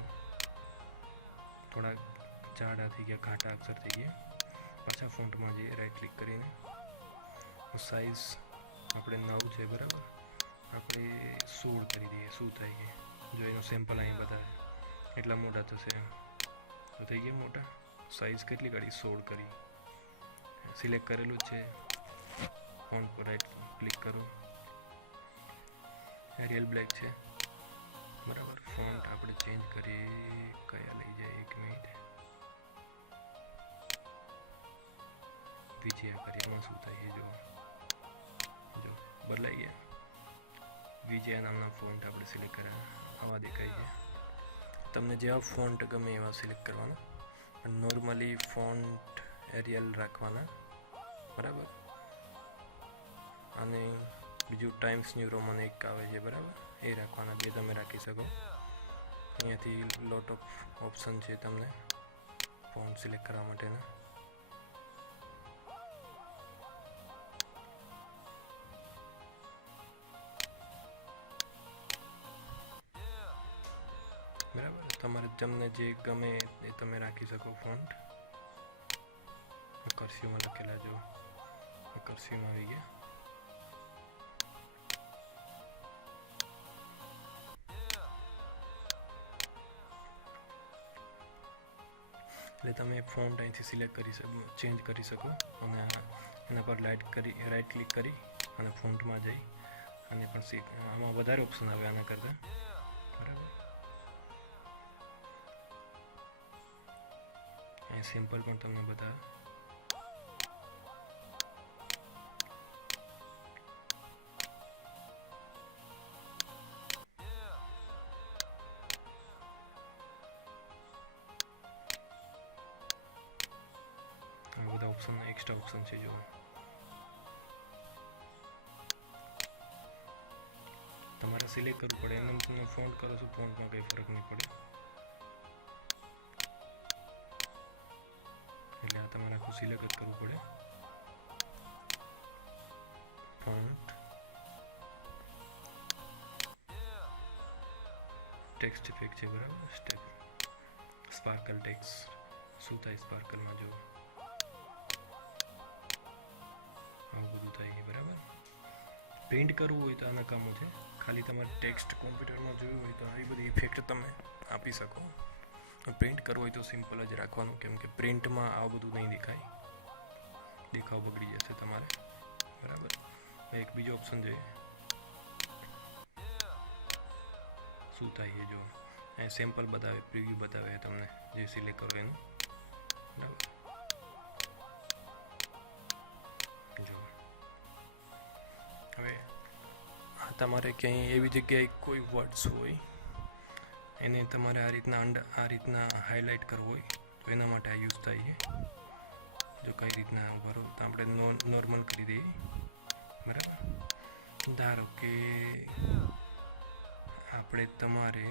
થોડા જાડા થઈ ગયા, ઘાટા અક્ષર થઈ ગયા. પાછા ફોન્ટમાં જઈએ રાઈટ ક્લિક કરીને. સાઇઝ આપણે 9 છે બરાબર, આપણે 16 કરી દઈએ. શું થાય કે જો એનો સેમ્પલ અહીં બતાવે એટલા મોટા થશે તો થઈ ગયા મોટા. સાઇઝ કેટલી કરી? 16 કરી. સિલેક્ટ કરેલું જ છે. ફોન્ટ પર રાઈટ ક્લિક કરો, એરિયલ બ્લેક છે બરાબર. ફોન્ટ આપણે ચેન્જ કરીએ, કયા લઈ જાય? 1 મિનિટ. વિજયા કરીએ. એમાં શું થાય એ જો બદલાઈ ગયા. વિજયા નામના ફોન્ટ આપણે સિલેક્ટ કર્યા, આવા દેખાય છે. તમને જેવા ફોન્ટ ગમે એવા સિલેક્ટ કરવાના. નોર્મલી ફોન્ટ એરિયલ રાખવાના બરાબર. અને બીજું ટાઈમ્સ ન્યૂ રોમન એક આવે છે બરાબર, એ રાખવાના. બે તમે રાખી શકો. અહીંયાથી લોટ ઓફ ઓપ્શન છે તમને ફોન્ટ સિલેક્ટ કરવા માટેના. બરાબર, તમારે તમને જે ગમે એ તમે રાખી શકો ફોન્ટ. કર્સિવમાં લખેલા જો કર્સિવમાં આવી ગયા. એટલે તમે ફોન્ટ અહીંથી સિલેક્ટ કરી શકો, ચેન્જ કરી શકો. અને એના પર રાઈટ ક્લિક કરી અને ફોન્ટમાં જઈ અને પણ આમાં વધારે ઓપ્શન આવે આના કરતાં બરાબર. અહીં સિમ્પલ પણ તમને બતાવે. બધા ઓપ્શન એક્સ્ટ્રા ઓપ્શન છે જો. તમારે સિલેક્ટ કરવું પડે. એમને તમે ફોન્ટ કરો છો, ફોન્ટમાં કંઈ ફરક નહીં પડે. એટલે આ તમારે આખું સિલેક્ટ જ કરવું પડે. ફોન્ટ, ટેક્સ્ટ ઇફેક્ટ છે બરાબર. સ્પાર્કલ ટેક્સ્ટ શું થાય સ્પાર્કલમાં જો આવું બધું થાય બરાબર. પ્રિન્ટ કરવું હોય તો આના કામો છે. ખાલી તમારે ટેક્સ્ટ કોમ્પ્યુટરમાં જોયું હોય તો આવી બધી ઇફેક્ટ તમે આપી શકો. પ્રિન્ટ કરવું હોય તો સિમ્પલ જ રાખવાનું, કેમ કે પ્રિન્ટમાં આવું બધું નહીં દેખાય, દેખાવ બગડી જશે તમારે બરાબર. એક બીજો ઓપ્શન જોઈએ શું થાય એ જો. અહીં સેમ્પલ બતાવે, પ્રિવ્યૂ બતાવે તમને જે સિલેક્ટ કરો એનું બરાબર. જો હવે આ તમારે ક્યાંય એવી જગ્યાએ કોઈ વર્ડ્સ હોય એને તમારે આ રીતના હાઇલાઇટ કરવું હોય તો એના માટે આ યુઝ થાય છે. જો કઈ રીતના ભરો તો આપણે નોર્મલ કરી દઈએ બરાબર. ધારો કે આપણે તમારે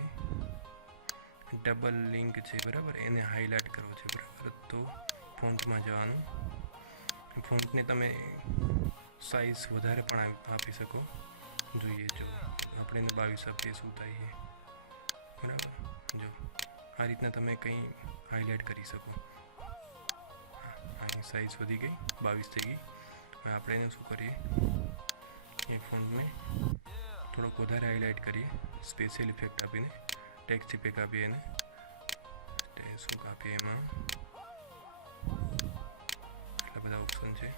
ડબલ લિંક છે બરાબર, એને હાઇલાઇટ કરવો છે બરાબર. તો ફોન્ટમાં જવાનું. ફોન્ટને તમે સાઇઝ વધારે પણ આપી શકો. જોઈએ જો આપણે એને 22 આપીએ શું થાય છે બરાબર. જો આ રીતના તમે કંઈ હાઇલાઇટ કરી શકો. અહીં સાઇઝ વધી ગઈ, 22 થઈ ગઈ. હવે આપણે એને શું કરીએ, એ ફોન્ટને થોડોક વધારે હાઇલાઇટ કરીએ, સ્પેશિયલ ઇફેક્ટ આપીને, ટેક્સ્ટ ઇફેક્ટ આપીએ એને. શું આપીએ એમાં એટલા બધા ઓપ્શન છે.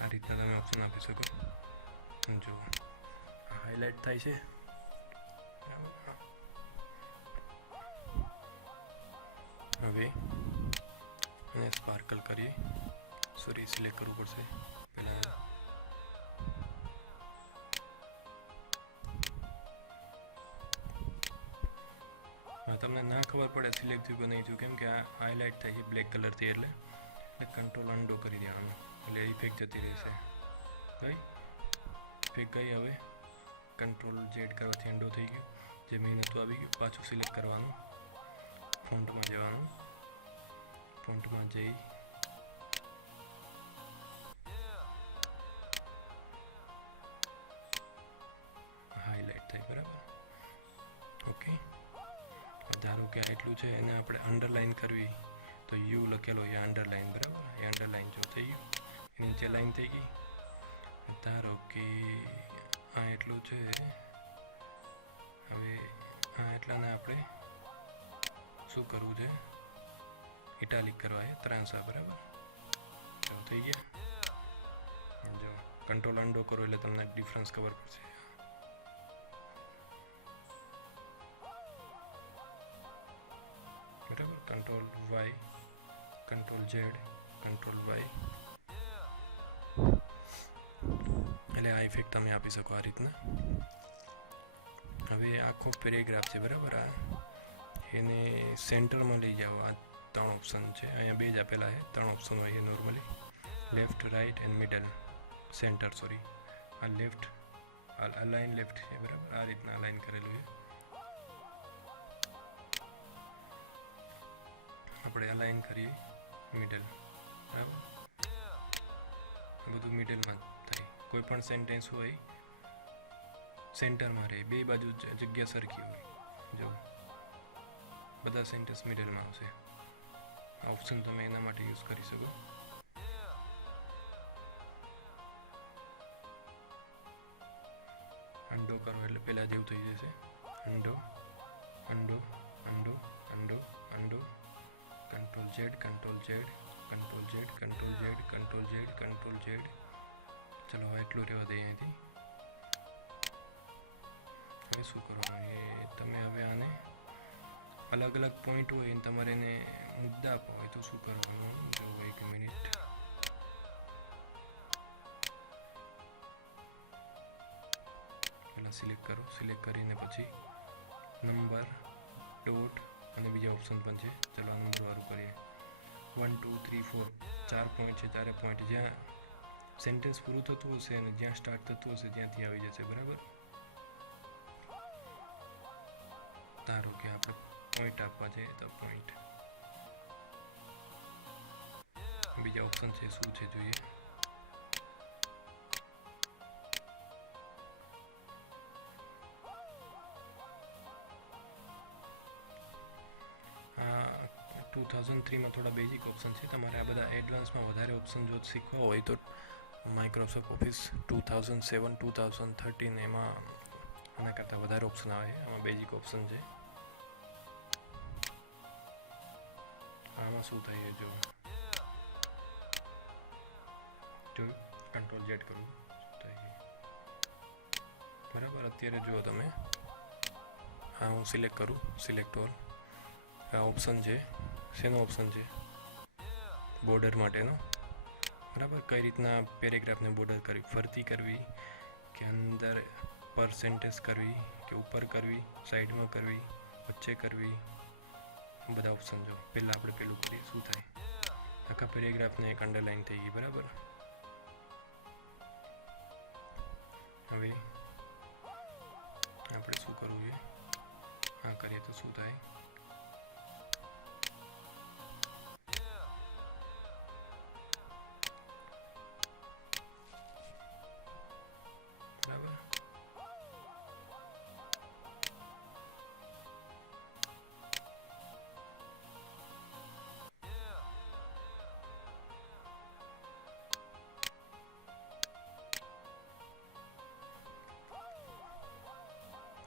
આ રીતના તમે ઓપ્શન આપી શકો. જો હાઇલાઇટ થાય છે. હવે એને સ્પાર્કલ કરીએ. સોરી, સિલેક્ટ કરવું પડશે પહેલાં. તમને ના ખબર પડે સિલેક્ટ થયું કે નહીં થયું, કેમ કે આ હાઇલાઇટ થાય છે બ્લેક કલરથી. એટલે કંટ્રોલ અન્ડો કરી દેવાનું એટલે ઇફેક્ટ જતી રહેશે. ગઈ ઇફેક્ટ ગઈ. હવે કંટ્રોલ જેડ કરવાથી એન્ડો થઈ ગયું. જે મેં નહોતું આવી ગયું પાછું સિલેક્ટ કરવાનું, ફોન્ટમાં જવાનું. ફોન્ટમાં જઈ છે એને આપણે અંડરલાઇન કરવી તો યુ લખેલો એ અંડરલાઇન, બરાબર, એ અંડરલાઇન જો થઈ ગયું, એ નીચે લાઈન થઈ ગઈ. ધારો કે આ એટલું છે, હવે આ એટલાને આપણે શું કરવું છે, ઇટાલિક કરવા એ ત્રાંસા, બરાબર. જો થઈ ગયા. જો કંટ્રોલ અંડો કરો એટલે તમને ડિફરન્સ ખબર પડશે. બરાબર, control Y, control Z, control Y, એટલે આ ઇફેક્ટ તમે આપી શકો આ રીતના. હવે આખો પેરેગ્રાફ છે, બરાબર, આ એને સેન્ટરમાં લઈ જાઓ. આ 3 ઓપ્શન છે, અહીંયા 2 જ આપેલા છે, 3 ઓપ્શન હોય છે normally, left, right and middle, centre, sorry, આ લેફ્ટ, આ લાઈન લેફ્ટ છે, બરાબર, આ રીતના લાઈન કરેલું છે. આપણે અલાઇન કરીએ મિડલ, બરાબર, બધું મિડલમાં થાય. કોઈ પણ સેન્ટેન્સ હોય સેન્ટરમાં રહે, 2 બાજુ જગ્યા સરખી હોય. જો બધા સેન્ટેન્સ મિડલમાં આવશે. આ ઓપ્શન તમે એના માટે યુઝ કરી શકો. અંડો કરો એટલે પહેલાં જેવું થઈ જશે. Undo, undo, undo, undo, undo, control Z, control Z, control Z, control Z, control Z, control Z. ચલો હવે એટલું રહેવા દઈએ અહીંથી. હવે શું કરવાનું એ તમે હવે આને અલગ અલગ પોઈન્ટ હોય ને તમારે એને મુદ્દા આપવા હોય તો શું કરવાનું, જો 1 મિનિટ. પહેલાં સિલેક્ટ કરો, સિલેક્ટ કરીને પછી નંબર, ડોટ અને બીજા ઓપ્શન પણ છે. ચલો આ નંબરવાળું કરીએ. 1 2 3 4 4 પોઈન્ટ છે, 4 પોઈન્ટ જ્યાં સેન્ટેન્સ પૂરું થતું હશે અને જ્યાં સ્ટાર્ટ થતું હશે ત્યાંથી આવી જશે, બરાબર. ધારો કે આપણે પોઈન્ટ આપવા છે તો પોઈન્ટ. બીજા ઓપ્શન છે શું છે જોઈએ. આ 2003માં થોડા બેઝિક ઓપ્શન છે. તમારે આ બધા એડવાન્સમાં વધારે ઓપ્શન જો શીખવા હોય તો માઇક્રોસોફ્ટ ઓફિસ 2007 2013 એમાં આના કરતાં વધારે ઓપ્શન આવે. આમાં બેઝિક ઓપ્શન છે. આમાં શું થાય જો કંટ્રોલ ઝેડ કરું થાય, બરાબર. અત્યારે જુઓ તમે, હા હું સિલેક્ટ કરું, સિલેક્ટ ઓલ. આ ઓપ્શન છે, શેનો ઓપ્શન છે, બોર્ડર માટેનો, બરાબર. કઈ રીતના પેરેગ્રાફને બોર્ડર કરવી, ફરતી કરવી કે અંદર પર સેન્ટેન્સ કરવી કે ઉપર કરવી, સાઈડમાં કરવી, વચ્ચે કરવી, બધા ઓપ્શન જો. પહેલાં આપણે પેલું કરીએ શું થાય. આખા પેરેગ્રાફને એક અંડરલાઇન થઈ ગઈ, બરાબર. હવે આપણે શું કરવું છે, આ કરીએ તો શું થાય. બરાબર,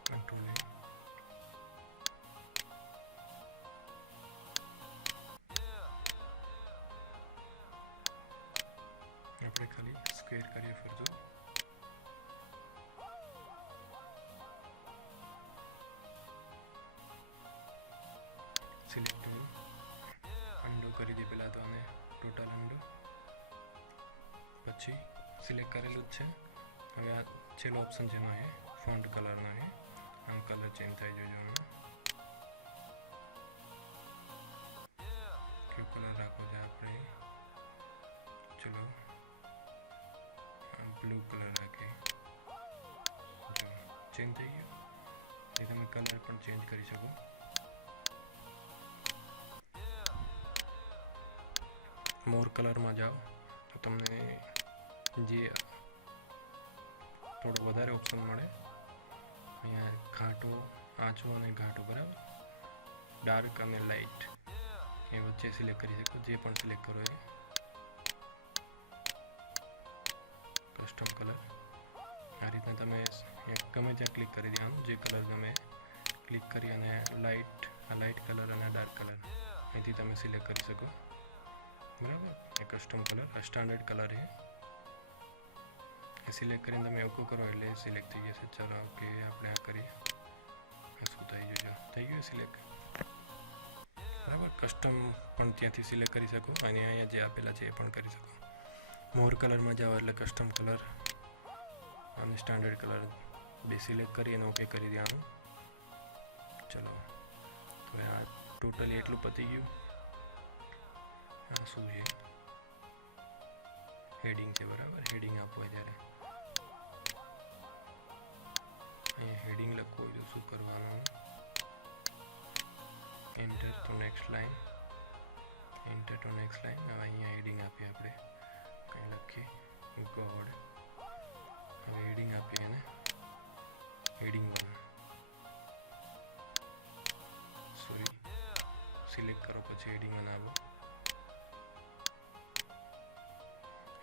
કંટ્રોલ આપણે ખાલી સ્ક્વેર કરીએ ફરતું. સિલેક્ટ અંડો કરી દે પહેલાં તો આને ટોટલ અંડો, પછી સિલેક્ટ કરેલું જ છે. હવે આ છેલ્લો ઓપ્શન જેનો છે ફોન્ટ કલરનો છે, આમ કલર ચેન્જ થઈ જોજો. કયો કલર રાખવો છે આપણે, ચલો બ્લુ કલર રાખીએ. જો ચેન્જ થઈ ગયો. એ તમે કલર પણ ચેન્જ કરી શકો. મોર કલરમાં જાઓ તો તમને જે થોડો વધારે ઓપ્શન મળે. અહીંયા ઘાટો, આછો અને ઘાટો, બરાબર. ડાર્ક અને લાઇટ એ વચ્ચે સિલેક્ટ કરી શકો, જે પણ સિલેક્ટ કરો એ. કસ્ટમ કલર આ રીતના તમે ગમે ત્યાં ક્લિક કરી દેવાનું, જે કલર ગમે ક્લિક કરી અને લાઇટ કલર અને ડાર્ક કલર અહીંથી તમે સિલેક્ટ કરી શકો, બરાબર. એ કસ્ટમ કલર આ સ્ટાન્ડર્ડ કલર એ સિલેક્ટ કરીને તમે ઓકે કરો એટલે સિલેક્ટ થઈ જશે. ચાલો ઓકે આપણે આ કરીએ, શું થઈ ગયું? થઈ ગયું સિલેક્ટ, બરાબર. કસ્ટમ પણ ત્યાંથી સિલેક્ટ કરી શકો અને અહીંયા જે આપેલા છે એ પણ કરી શકો. મોર કલરમાં જાઓ એટલે કસ્ટમ કલર અને સ્ટાન્ડર્ડ કલર બે સિલેક્ટ કરી અને ઓકે કરી દેવાનું. ચલો તો આ ટોટલી એટલું પતી ગયું. આ શું છે? હેડિંગ છે, બરાબર. હેડિંગ આપવા જ્યારે અહીંયા હેડિંગ લખવું હોય તો શું કરવાનું? Enter to next line, enter to next line. હવે અહીંયા હેડિંગ આપીએ આપણે, કંઈ લખીએ ગોડ. હવે હેડિંગ આપીએ એને હેડિંગ 1, સોરી સિલેક્ટ કરો પછી હેડિંગ 1 આપો.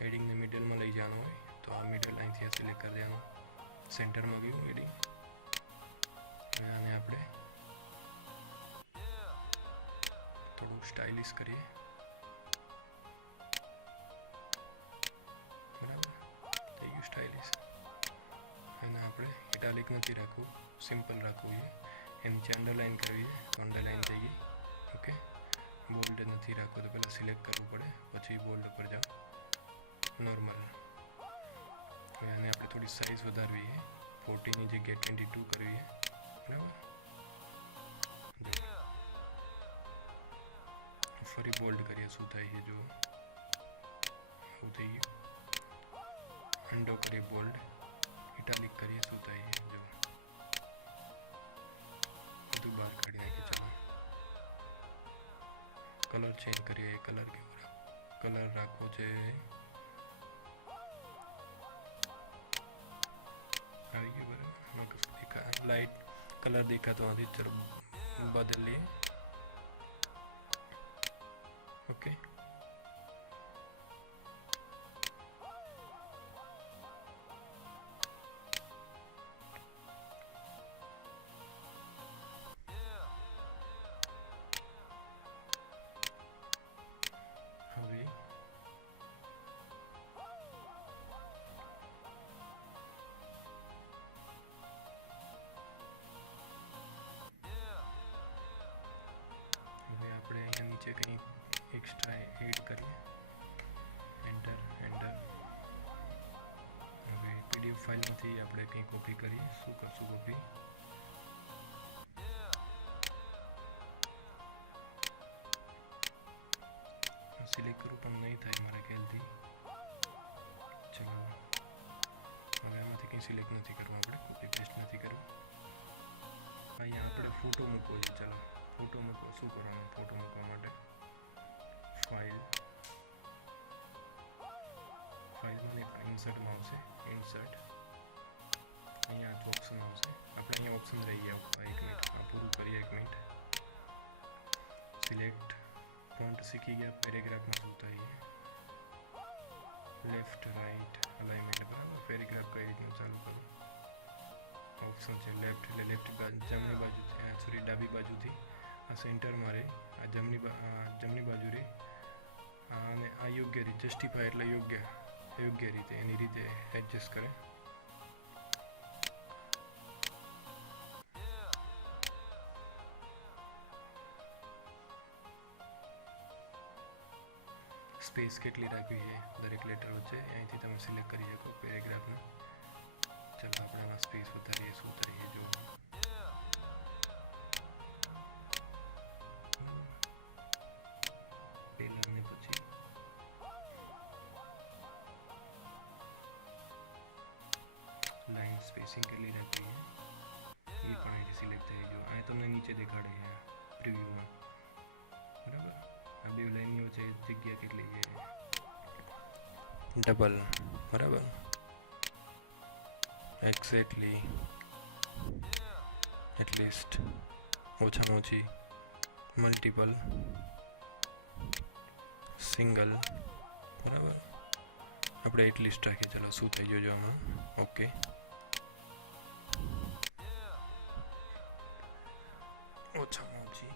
હેડિંગને મિડલમાં લઈ જવાનું હોય તો આ મિડલ લાઇનથી આ સિલેક્ટ કરી દેવાનું. સેન્ટરમાં ગયું હેડિંગ. હવે આને આપણે થોડું સ્ટાઇલિશ કરીએ, બરાબર. થઈ ગયું સ્ટાઇલિશ. એને આપણે ઇટાલિક નથી રાખવું, સિમ્પલ રાખવું છે. એની નીચે અંડરલાઇન કરવી છે તો અંડરલાઇન થઈ ગઈ, ઓકે. બોલ્ડ નથી રાખવું તો પહેલાં સિલેક્ટ કરવું પડે, પછી બોલ્ડ પર જાઓ, નોર્મલ. હવે આને આપણે થોડી સાઇઝ વધારવી છે, 40ની જગ્યાએ 22 કરવી છે, બરાબર. ફરી બોલ્ડ કરીએ, શું થાય છે જુઓ. શું થઈ ગયું? અંડો કરીએ બોલ્ડ, ઇટાલિક કરીએ, શું થાય છે જુઓ. બધું બહાર કાઢી નાખીએ. ચાલો કલર ચેન્જ કરીએ. એ કલર કેવો કલર રાખવો છે? આવી ગયું, બરાબર. આમાં કશું દેખા લાઇટ કલર દેખાતો નથી. ચલો બદલીએ, ઓકે. હવે આપણે અહીંયા નીચે કંઈ એક્સ્ટ્રા એડ કરીએ. Enter enter. હવે પીડીએફ ફાઇલમાંથી આપણે કંઈ કોપી કરીએ. શું કરશું કોપી? સિલેક્ટ કરું પણ નહીં થાય મારા ખ્યાલથી. ચલો હવે એમાંથી કંઈ સિલેક્ટ નથી કરવું, આપણે કોપી પેસ્ટ નથી કરવું. અહીંયા આપણે ફોટો મૂકવો છે. ચાલો ફોટો મૂકવો. શું કરવાનું ફોટો મૂકવા માટે? ફાઇલમાં ઇન્સર્ટમાં આવશે, ઇન્સર્ટ. અહીંયા આ ઓપ્શન આવશે, આપણે અહીંયા ઓપ્શન રહી ગયા. 1 મિનિટ આ પૂરું કરીએ. 1 મિનિટ. સિલેક્ટ ફોન્ટ શીખી ગયા. પેરેગ્રાફમાં શું થાય? લેફ્ટ રાઇટ અલાઇનમેન્ટ, બરાબર. પેરેગ્રાફ કઈ રીતનું ચાલુ કરું? ઓપ્શન છે લેફ્ટ, એટલે લેફ્ટ જમણી બાજુથી, સોરી ડાબી બાજુથી આ સેન્ટરમાં રહે. આ જમણી બાજુ રહે. અને આ યોગ્ય રીતે જસ્ટિફાય એટલે યોગ્ય રીતે એની રીતે એડજસ્ટ કરે. સ્પેસ કેટલી રાખવી છે દરેક લેટર વચ્ચે અહીંથી તમે સિલેક્ટ કરી શકો પેરેગ્રાફને. ચાલો આપણે આમાં સ્પેસ વધારીએ. શું કરીએ જો પહેલાને પછી લાઇન સ્પેસિંગ કેટલી રાખવી છે એ પણ અહીંથી સિલેક્ટ થઈ ગયો. અહીં તમને નીચે દેખાડે છે પ્રિવ્યુમાં, બરાબર. આ બે લાઇનની વચ્ચે જગ્યા કેટલી છે? ડબલ, બરાબર. એક્ઝેક્ટલી, એટલીસ્ટ, ઓછામાં ઓછી મલ્ટિપલ, સિંગલ, બરાબર. આપણે એક લિસ્ટ રાખીએ. ચલો શું થઈ ગયું જો આમાં. ઓકે, ઓછામાં ઓછી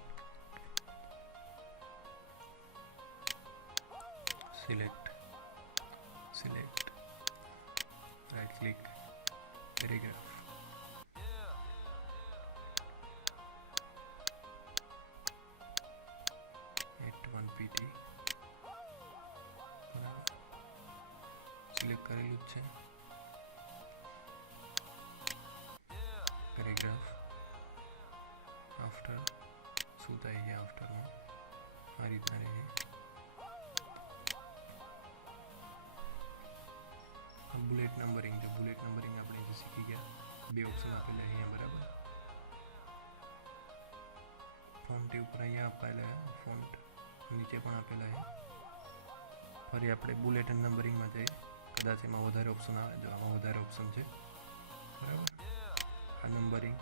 select, right click, paragraph, H1 PT, બરાબર. સિલેક્ટ કરેલું જ છે. પેરેગ્રાફ, આફ્ટર, શું થાય છે આફ્ટરમાં, આ રીતના રહે. બુલેટ નંબરિંગ, જો બુલેટ નંબરિંગ આપણે જે શીખી ગયા, બે ઓપ્શન આપેલા અહીંયા, બરાબર. ફોન્ટ ઉપર અહીંયા આપેલા છે, ફોન્ટ નીચે પણ આપેલા છે. ફરી આપણે બુલેટ નંબરિંગમાં જઈએ. કદાચ એમાં વધારે ઓપ્શન આવે, જો આમાં વધારે ઓપ્શન છે, બરાબર. આ નંબરિંગ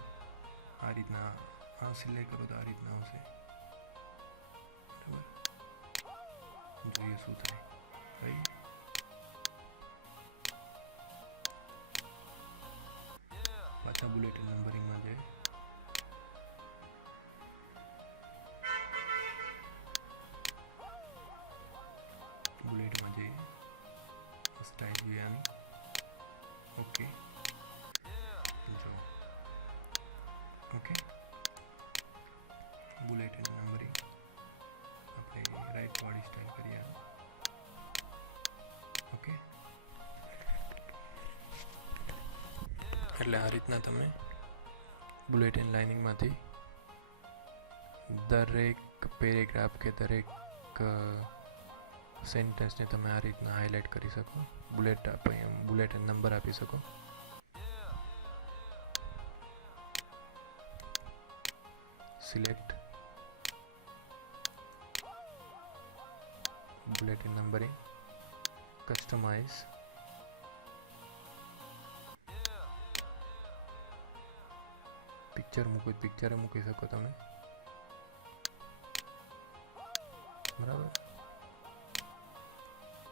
આ રીતના, આ સિલેક્ટ કરો તો આ રીતના આવશે, બરાબર. જોઈએ શું થાય. ભાઈ પાછા બુલેટ નંબરિંગમાં જાય. બુલેટમાં જઈએ, સ્ટાઇલ જોઈએ આની. ઓકે, જો ઓકે, બુલેટ નંબરિંગ આપણે રાઈટ વાળી સ્ટાઇલ કરીએ. ઓકે, એટલે આ રીતના તમે બુલેટ એન્ડ લાઇનિંગમાંથી દરેક પેરેગ્રાફ કે દરેક સેન્ટેન્સને તમે આ રીતના હાઇલાઇટ કરી શકો. બુલેટ એન્ડ નંબર આપી શકો. Select, bullet and numbering, customise, picture મૂકવું પિક્ચર મૂકી શકો તમે, બરાબર.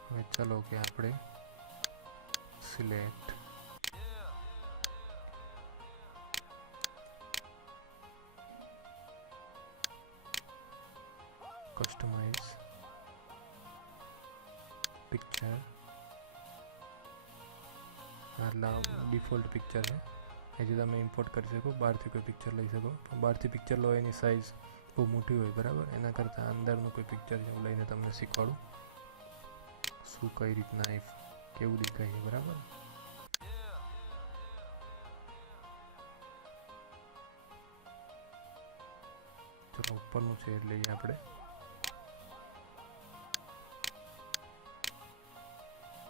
હવે ચાલો કે આપણે સિલેક્ટ, કસ્ટમાઇઝ, પિક્ચર, આટલા ડિફોલ્ટ પિક્ચર છે. એથી તમે ઇમ્પોર્ટ કરી શકો, બહારથી કોઈ પિક્ચર લઈ શકો. પણ બહારથી પિક્ચર લો એની સાઇઝ બહુ મોટી હોય, બરાબર. એના કરતાં અંદરનું કોઈ પિક્ચર જેવું લઈને તમને શીખવાડું શું કઈ રીતના કેવું દેખાય છે, બરાબર. ચલો ઉપરનું છે એટલે આપણે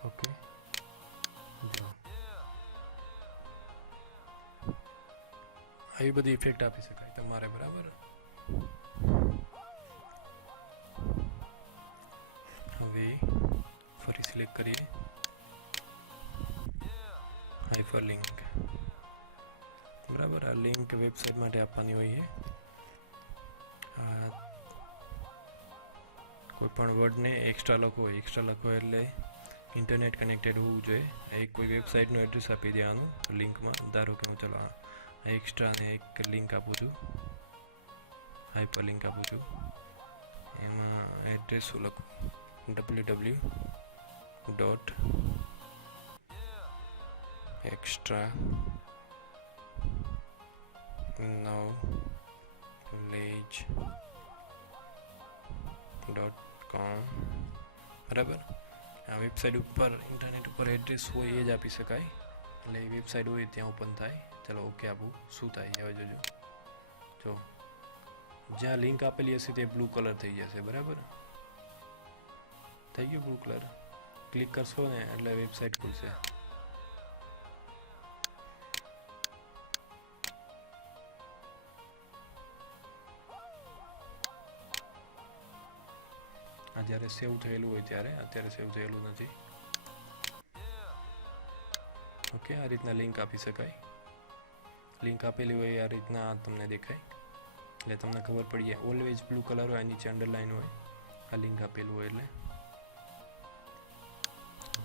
ઓકે. જો આવી બધી ઇફેક્ટ આપી શકાય તમારે, બરાબર. હવે ફરી સિલેક્ટ કરીએ, હાઇપર લિંક, બરાબર. આ લિંક વેબસાઇટ માટે આપવાની હોય છે. કોઈ પણ વર્ડને એક્સ્ટ્રા લખો એટલે ઇન્ટરનેટ કનેક્ટેડ હોવું જોઈએ. એક કોઈ વેબસાઇટનું એડ્રેસ આપી દેવાનું લિંકમાં. ધારો કે હું ચલો એક્સ્ટ્રાને એક લિંક આપું છું, હાઇપર લિંક આપું છું. એમાં એડ્રેસ શું લખું, www.extraknowledge.com, બરાબર. આ વેબસાઇટ ઉપર ઇન્ટરનેટ ઉપર એડ્રેસ હોય એ જ આપી શકાય. એટલે એ વેબસાઇટ હોય ત્યાં ઓપન થાય. ચલો ઓકે આપું, શું થાય હવે જોજો. જો જ્યાં લિંક આપેલી હશે તે બ્લુ કલર થઈ જશે, બરાબર. થઈ ગયું બ્લુ કલર. ક્લિક કરશો ને એટલે વેબસાઇટ ખુલશે. આ જ્યારે સેવ થયેલું હોય ત્યારે, અત્યારે સેવ થયેલું નથી. ઓકે, આ રીતના લિંક આપી શકાય. લિંક આપેલી હોય આ રીતના તમને દેખાય. એટલે તમને ખબર પડી જાય. ઓલવેઝ બ્લુ કલર હોય, નીચે અંડરલાઇન હોય, આ લિંક આપેલું હોય. એટલે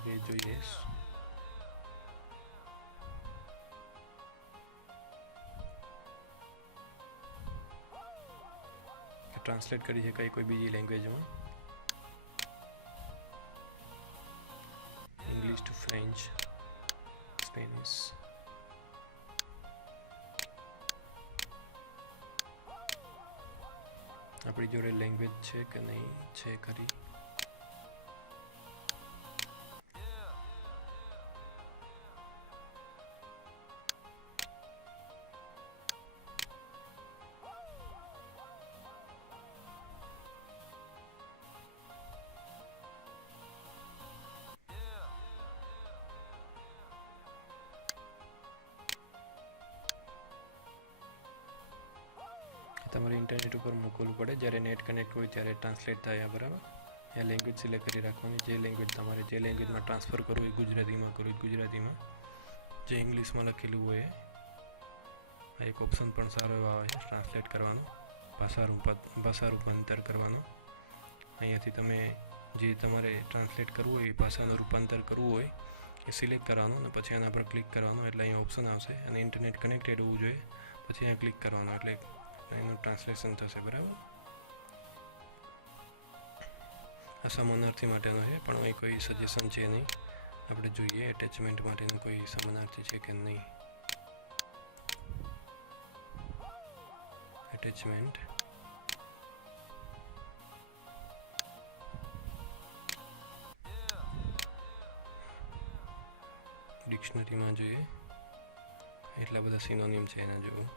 હવે જોઈએ કે ટ્રાન્સલેટ કરી શકાય કોઈ બીજી લેંગ્વેજમાં. English two French, Spanish. આપણી જોડે લેંગ્વેજ છે કે નહીં છે ખરી. તમારે ઇન્ટરનેટ ઉપર મૂકવું પડે. જ્યારે નેટ કનેક્ટ હોય ત્યારે ટ્રાન્સલેટ થાય. બરાબર, એ લેંગ્વેજ સિલેક્ટ કરી રાખવાની. જે લેંગ્વેજ તમારે જે લેંગ્વેજમાં ટ્રાન્સફર કરવું હોય, ગુજરાતીમાં કરવું હોય ગુજરાતીમાં, જે ઇંગ્લિશમાં લખેલું હોય આ એક ઓપ્શન પણ સારો એવો આવે છે, ટ્રાન્સલેટ કરવાનો, ભાષા રૂપાંતર કરવાનો. અહીંયાથી તમે જે તમારે ટ્રાન્સલેટ કરવું હોય, ભાષાનું રૂપાંતર કરવું હોય એ સિલેક્ટ કરવાનું અને પછી આના પર ક્લિક કરવાનું. એટલે અહીંયા ઓપ્શન આવશે અને ઇન્ટરનેટ કનેક્ટેડ હોવું જોઈએ. પછી અહીંયા ક્લિક કરવાનું એટલે એનું ટ્રાન્સલેશન થશે. બરાબર, આ સમાનાર્થી માટેનો છે, પણ અહીં કોઈ સજેશન છે નહીં. આપણે જોઈએ એટેચમેન્ટ માટેનું કોઈ સમાનાર્થી છે કે નહીં. એટેચમેન્ટ ડિક્શનરીમાં જોઈએ, એટલા બધા સિનોનિમ છે એના જુઓ.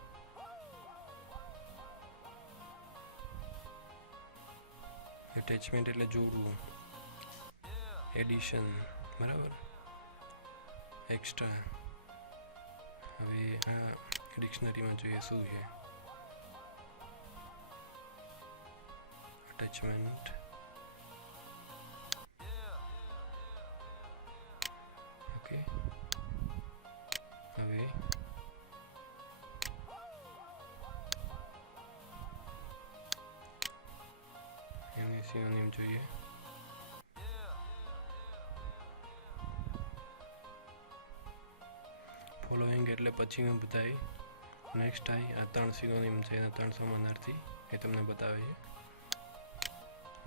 એટેચમેન્ટ એટલે જોડવું, એડિશન, બરાબર, એક્સ્ટ્રા. હવે આ ડિક્શનરીમાં જોઈએ શું છે એટેચમેન્ટ. ઓકે, હવે એની સિનોનિમ જોઈએ. ફોલોઈંગ એટલે પછીનું બતાવી. નેક્સ્ટ આવી આ 3 સિનોનિમ છે, એના 3 સમાનાર્થી એ તમને બતાવે છે.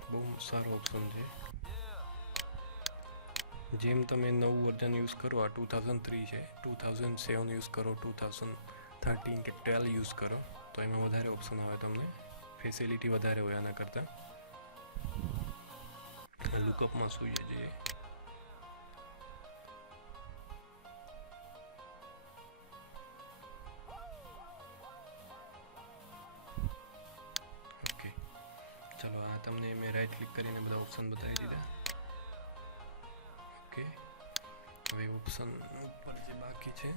બહુ સારો ઓપ્શન છે. જેમ તમે નવું વર્ઝન યુઝ કરો, આ 2003 છે, 2007 યુઝ કરો, 2013 કે 12 યુઝ કરો તો એમાં વધારે ઓપ્શન આવે, તમને ફેસિલિટી વધારે હોય આના કરતાં. લુકઅપમાં શું છે જોઈએ. ઓકે, ચલો આ તમને મેં રાઈટ ક્લિક કરીને બધા ઓપ્શન બતાવી દીધા. ઓકે, હવે ઓપ્શન ઉપર જે બાકી છે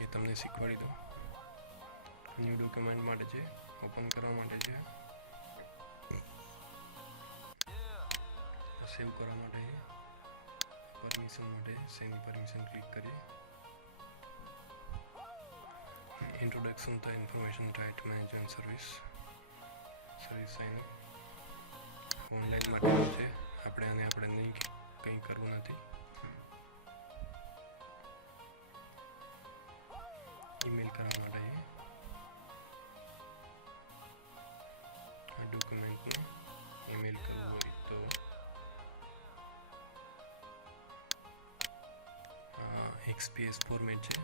એ તમને શીખવાડી દઉં. ન્યૂ ડોક્યુમેન્ટ માટે છે, ઓપન કરવા માટે છે, સેવ કરવા માટે, પરમિશન માટે સેની પરમિશન ક્લિક કરીએ. Introduction the information right management service sign online માટેનું છે. આપણે નહીં કંઈ કરવું નથી. ઈમેલ કરવા માટે આ ડોક્યુમેન્ટને ઈમેલ કરવું હોય તો XPS ફોર્મેટ છે,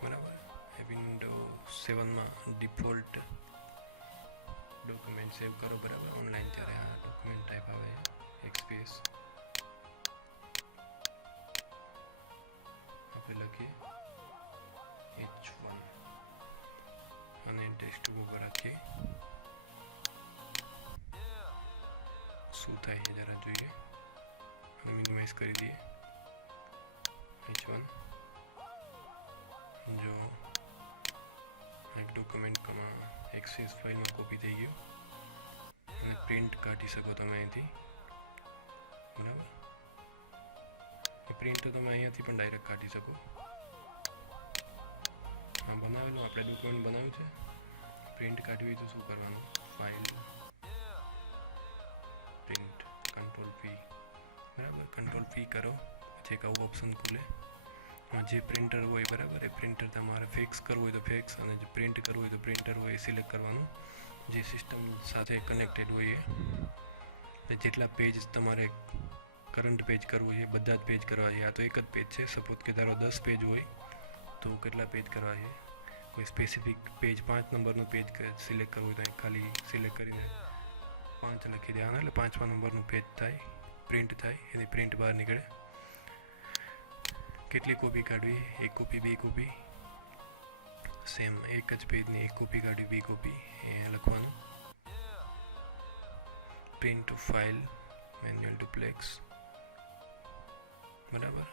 બરાબર. એ વિન્ડો 7માં ડિફોલ્ટ ડોક્યુમેન્ટ સેવ કરો, બરાબર, ઓનલાઈન ત્યારે આ ડોક્યુમેન્ટ ટાઈપ આવે XPS. આપણે લખીએ H1 અને ડેસ્કટોપ ઉપર રાખીએ. શું થાય છે જરા જોઈએ અને મિનિમાઇઝ કરી દઈએ. H1 જો એક ડોક્યુમેન્ટમાં XPS ફાઇલમાં કોપી થઈ ગયું અને પ્રિન્ટ કાઢી શકો તમે અહીંથી, બરાબર. એ પ્રિન્ટ તો તમે અહીંયાથી પણ ડાયરેક્ટ કાઢી શકો. હા, બનાવેલું આપણે ડોક્યુમેન્ટ બનાવ્યું છે પ્રિન્ટ કાઢવી હોય તો શું કરવાનું, ફાઇલ પ્રિન્ટ, કંટ્રોલ પી, બરાબર. કંટ્રોલ પી કરો પછી એક આવું ઓપ્શન ખુલે. જે પ્રિન્ટર હોય બરાબર, એ પ્રિન્ટર તમારે ફિક્સ કરવું હોય તો ફિક્સ, અને જે પ્રિન્ટ કરવું હોય તો પ્રિન્ટર હોય એ સિલેક્ટ કરવાનું, જે સિસ્ટમ સાથે કનેક્ટેડ હોય એ. જેટલા પેજ તમારે કરંટ પેજ કરવું છે બધા જ પેજ કરવા છે. આ તો એક જ પેજ છે. સપોઝ કે ધારો 10 પેજ હોય તો કેટલા પેજ કરવા છે, કોઈ સ્પેસિફિક પેજ 5 નંબરનું પેજ સિલેક્ટ કરવું હોય તો અહીં ખાલી સિલેક્ટ કરીને 5 લખી દેવાના, એટલે 5મા નંબરનું પેજ થાય, પ્રિન્ટ થાય, એની પ્રિન્ટ બહાર નીકળે. કેટલી કોપી કાઢવી, 1 કોપી 2 કોપી, સેમ એક જ પેજની 1 કોપી કાઢવી 2 કોપી એ લખવાનું. Print to file, manual duplex, બરાબર.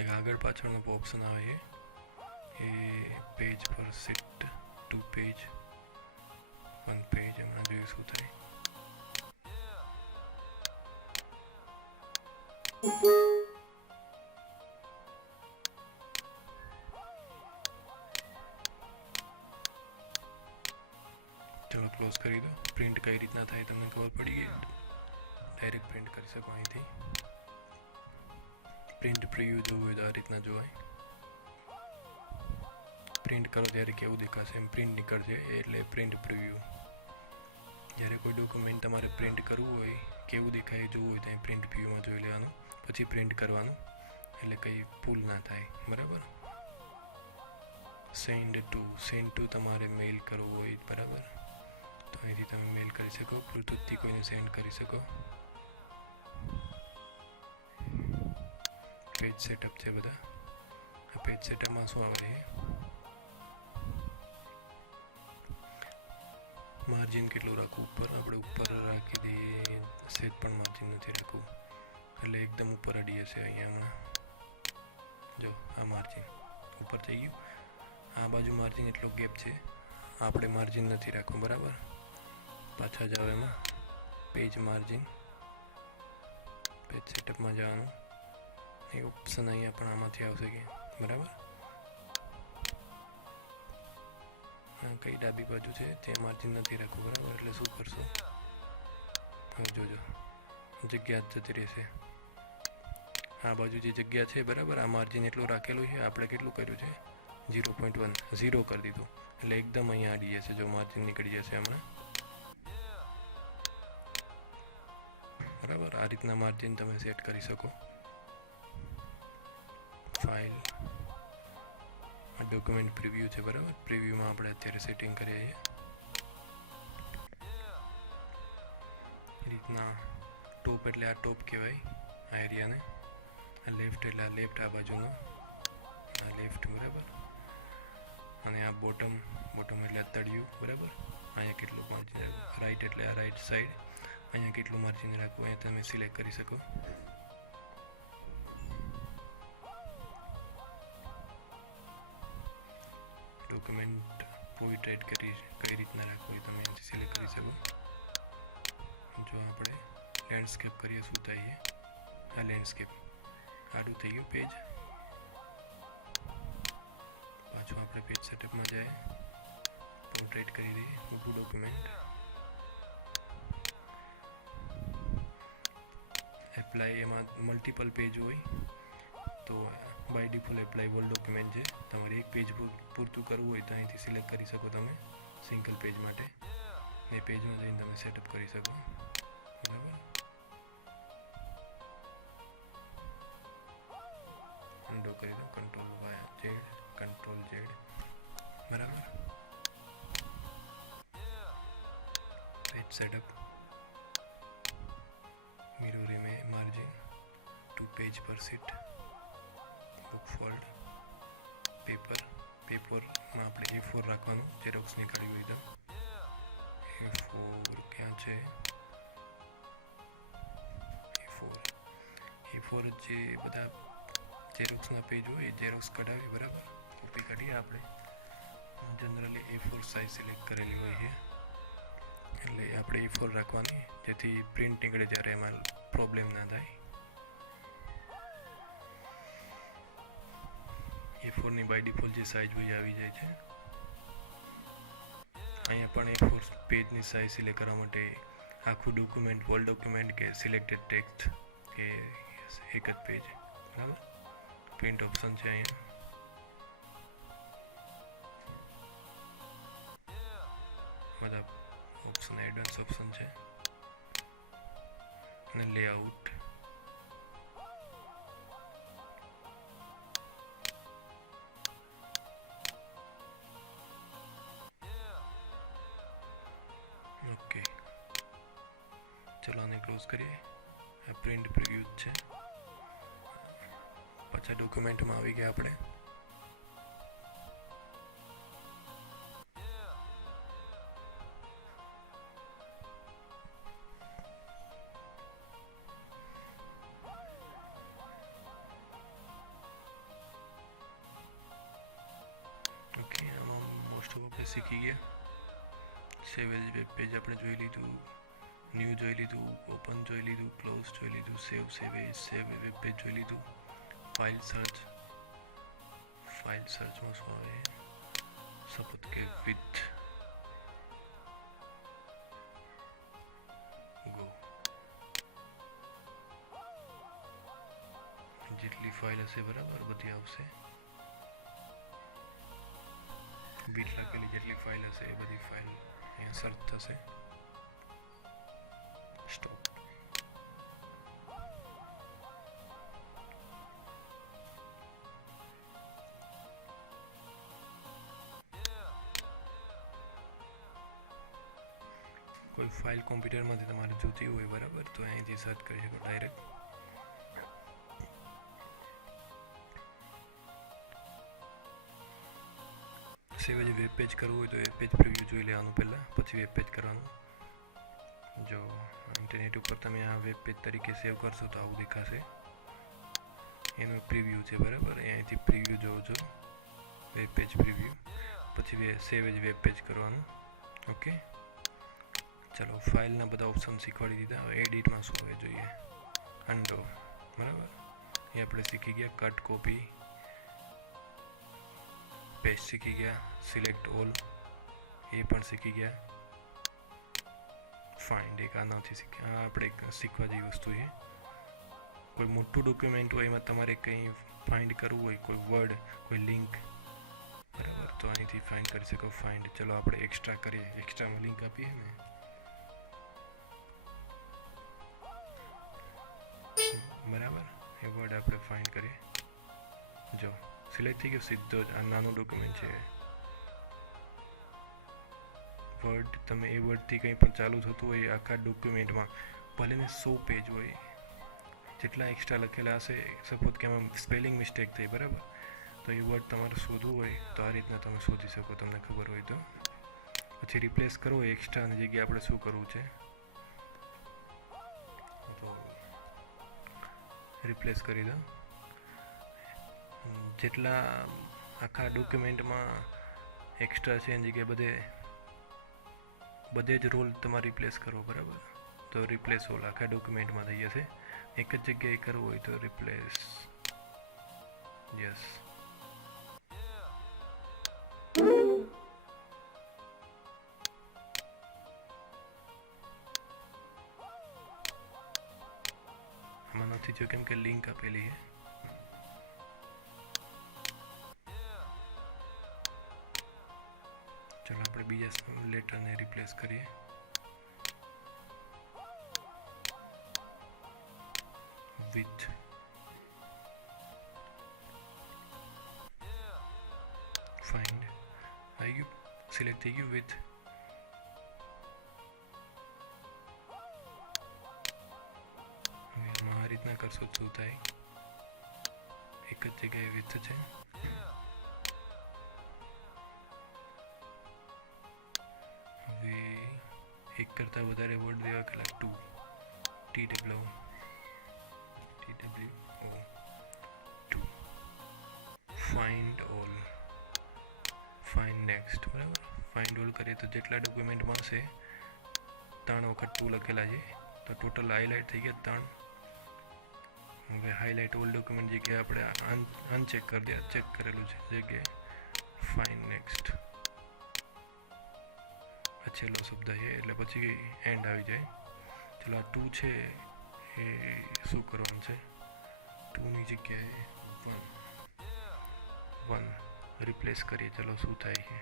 એક આગળ પાછળનો ઓપ્શન આવે છે એ પેજ પર સિટ 2 પેજ 1 પેજ, હમણાં જોઈએ શું થાય. ચલો ક્લોઝ કરી દો. પ્રિન્ટ કઈ રીતના થાય તમને ખબર પડી ગઈ. ડાયરેક્ટ પ્રિન્ટ કરી શકો અહીંથી. પ્રિન્ટ પ્રિવ્યૂ જોવું હોય તો આ રીતના જોવાય. પ્રિન્ટ કરો ત્યારે કેવું દેખાશે એમ પ્રિન્ટ નીકળશે, એટલે પ્રિન્ટ પ્રિવ્યૂ. જ્યારે કોઈ ડોક્યુમેન્ટ તમારે પ્રિન્ટ કરવું હોય કેવું દેખાય જોવું હોય તો અહીં પ્રિન્ટ પ્રિવ્યૂમાં જોઈ લેવાનું, પછી પ્રિન્ટ કરવાનું, એટલે કંઈ ભૂલ ના થાય, બરાબર. સેન્ડ ટુ તમારે મેઇલ કરવું હોય બરાબર, તો અહીંથી તમે મેઇલ કરી શકો, બ્લૂટૂથથી કોઈને સેન્ડ કરી શકો. પેજ સેટઅપ છે બધા. આ પેજ સેટઅપમાં શું આવે છે, માર્જિન કેટલું રાખવું ઉપર, આપણે ઉપર રાખી દઈએ, સેજ પણ માર્જિન નથી રાખવું, એટલે એકદમ ઉપર અડી હશે. અહીંયા હમણાં જો આ માર્જિન ઉપર થઈ ગયું, આ બાજુ માર્જિન એટલો ગેપ છે, આપણે માર્જિન નથી રાખવું, બરાબર. પાછા જાઓ એમાં, પેજ માર્જિન, પેજ સેટઅપમાં જવાનું, એ ઓપ્શન અહીંયા પણ આમાંથી આવશે કે બરાબર. કઈ ડાબી બાજુ છે તે માર્જિન નથી રાખવું, બરાબર. એટલે શું કરશો, હવે જોજો જગ્યા જ જતી રહેશે. આ બાજુ જે જગ્યા છે બરાબર, આ માર્જિન એટલું રાખેલું છે, આપણે કેટલું કર્યું છે 0.1, 0 કરી દીધું, એટલે એકદમ અહીંયા અડી જશે. જો માર્જિન નીકળી જશે હમણાં, બરાબર. આ રીતના માર્જિન તમે સેટ કરી શકો. ફાઇલ, ડોક્યુમેન્ટ પ્રિવ્યૂ છે બરાબર, પ્રિવ્યૂમાં આપણે અત્યારે સેટિંગ કરીએ છીએ. એ રીતના ટોપ એટલે આ ટોપ કહેવાય આ એરિયાને, આ લેફ્ટ એટલે આ લેફ્ટ, આ બાજુનો આ લેફ્ટ, બરાબર. અને આ બોટમ એટલે આ તળિયું, બરાબર. અહીંયા કેટલું માર્જિન રાખવું, રાઈટ એટલે આ રાઈટ સાઈડ, અહીંયા કેટલું માર્જિન રાખવું અહીંયા તમે સિલેક્ટ કરી શકો. ડોક્યુમેન્ટ પોર્ટ્રેટ કઈ રીતના રાખવું એ તમે અહીંથી સિલેક્ટ કરી શકો. જો આપણે લેન્ડસ્કેપ કરીએ શું થાય, આ લેન્ડસ્કેપ આડું થઈ ગયું પેજ. પાછું આપણે પેજ સેટઅપમાં જાય, પોર્ટ્રેટ કરી દઈએ, મોટું ડોક્યુમેન્ટ. એપ્લાય, એમાં મલ્ટિપલ પેજ હોય તો by default apply all document છે. તમારે એક પેજ પૂરતું કરવું હોય તો અહીંથી સિલેક્ટ કરી શકો તમે સિંગલ પેજ માટે. એ પેજમાં જઈને તમે સેટઅપ કરી શકો, બરાબર. અન્ડો કરી દો, કંટ્રોલ ઝેડ, બરાબર. Page setup, mirror image margin 2 page પર સીટ, બુક ફોલ્ડ, પેપરમાં આપણે A4 રાખવાનું, ઝેરોક્સ નીકાળવી હોય તો. A4 ક્યાં છે, A4 જે બધા ઝેરોક્સના પેજ હોય એ ઝેરોક્સ કઢાવી, બરાબર. કોપી કાઢીએ આપણે, જનરલી A4 સાઇઝ સિલેક્ટ કરેલી હોય છે, એટલે એટલે આપણે E4 રાખવાની, જેથી પ્રિન્ટ નીકળે ત્યારે એમાં પ્રોબ્લેમ ના થાય. E4 ની બાય ડિફોલ્ટ જે સાઇઝ હોય આવી જાય છે. અહીંયા પણ E4 પેજની સાઇઝ સિલેક્ટ કરવા માટે આખું ડોક્યુમેન્ટ, હોલ ડોક્યુમેન્ટ કે સિલેક્ટેડ ટેક્સ્ટ કે એક જ પેજ, બરાબર. પ્રિન્ટ ઓપ્શન છે અહીંયા. બધા ઓપ્શન એડવાન્સ ઓપ્શન છે અને લેઆઉટ. ઓકે, ચલો આને ક્લોઝ કરીએ. આ પ્રિન્ટ પ્રિવ્યુ છે. પાછા ડોક્યુમેન્ટમાં આવી ગયા આપણે. ઓકે, આમાં મોસ્ટ ઓફ આપણે શીખી ગયા. સેવ એઝ વેબ પેજ આપણે જોઈ લીધું, ન્યૂ જોઈ લીધું, ઓપન જોઈ લીધું, ક્લોઝ જોઈ લીધું, સેવ વેબ પેજ જોઈ લીધું. ફાઇલ સર્ચમાં શું આવે? સપોઝ કે વિથ ગો, જેટલી ફાઇલ હશે બરાબર બધી આવશે. બીટ લખેલી જેટલી ફાઇલ હશે એ બધી ફાઇલ અહીંયા સર્ચ થશે. સ્ટોપ. કોઈ ફાઇલ કોમ્પ્યુટરમાંથી તમારે જોતી હોય બરાબર, તો અહીંથી સર્ચ કરી શકો direct. Save as web page કરવું હોય તો વેબ પેજ પ્રિવ્યુ જોઈ લેવાનું પહેલાં, પછી વેબ પેજ કરવાનું. જો ઇન્ટરનેટ ઉપર તમે આ વેબ પેજ તરીકે સેવ કરશો તો આવું દેખાશે. એનું પ્રિવ્યુ છે બરાબર, અહીંથી પ્રિવ્યુ જોવો છો, વેબ પેજ પ્રિવ્યુ. પછી સેવ એઝ વેબ પેજ કરવાનું. ઓકે, ચલો ફાઇલના બધા ઓપ્શન શીખવાડી દીધા. હવે એડિટમાં શું હવે જોઈએ. અન્ડો, બરાબર. એ આપણે શીખી ગયા. કટ, કોપી, પેસ્ટ શીખી ગયા. સિલેક્ટ ઓલ એ પણ શીખી ગયા. ફાઇન્ડ એક આ નથી શીખ્યા. આ આપણે શીખવા જેવી વસ્તુ છે. કોઈ મોટું ડોક્યુમેન્ટ હોય એમાં તમારે કંઈ ફાઇન્ડ કરવું હોય, કોઈ વર્ડ, કોઈ લિંક, બરાબર, તો અહીંથી ફાઇન્ડ કરી શકો. ફાઇન્ડ. ચલો આપણે એક્સ્ટ્રા કરીએ. એક્સ્ટ્રામાં લિંક આપીએ ને, બરાબર. એ વર્ડ આપણે ફાઇન્ડ કરીએ. જો સિલેક્ટ થઈ ગયો સીધો જ. આ નાનું ડોક્યુમેન્ટ છે. વર્ડ, તમે એ વર્ડથી કંઈ પણ ચાલુ થતું હોય આખા ડોક્યુમેન્ટમાં, ભલે ને 100 પેજ હોય, જેટલા એક્સ્ટ્રા લખેલા હશે, સપોઝ કે એમાં સ્પેલિંગ મિસ્ટેક થઈ, બરાબર, તો એ વર્ડ તમારે શોધવું હોય તો આ રીતના તમે શોધી શકો, તમને ખબર હોય તો. પછી રિપ્લેસ કરવો હોય એક્સ્ટ્રાની જગ્યાએ આપણે શું કરવું છે, તો રિપ્લેસ કરી દો. જેટલા આખા ડોક્યુમેન્ટમાં એક્સ્ટ્રા છે એની જગ્યાએ બધે જ રોલ તમારે રિપ્લેસ કરો, બરાબર. તો રિપ્લેસ ઓલ આખા ડોક્યુમેન્ટમાં થઈ જશે. એક જ જગ્યાએ કરવું હોય તો રિપ્લેસ, યસ. આમાં નથી જો કેમ કે લિંક આપેલી છે. ચલો આપણે બીજા લેટરને રિપ્લેસ કરીએ. વિથ ફાઇન્ડ આવી ગયું, સિલેક્ટ થઈ ગયું વિથ. હવે આ રીતના કરશો શું થાય, એક જ જગ્યાએ વિથ છે. હવે એક કરતાં વધારે વર્ડ દેવા કેટલા, 2 TWO 2. Find all, find next, બરાબર. ફાઇન્ડ ઓલ કરીએ તો જેટલા ડોક્યુમેન્ટમાં હશે 3 વખત 2 લખેલા છે, તો ટોટલ હાઇલાઇટ થઈ ગયા 3. હવે હાઇલાઇટ ઓલ ડોક્યુમેન્ટ જગ્યાએ આપણે અનચેક કરી દે, ચેક કરેલું છે જગ્યાએ ફાઇન નેક્સ્ટ આ છેલ્લો શબ્દ છે એટલે પછી એન્ડ આવી જાય. ચલો આ 2 છે એ શું કરવાનું છે, 2ની જગ્યાએ 1 રિપ્લેસ કરીએ. ચલો શું થાય છે.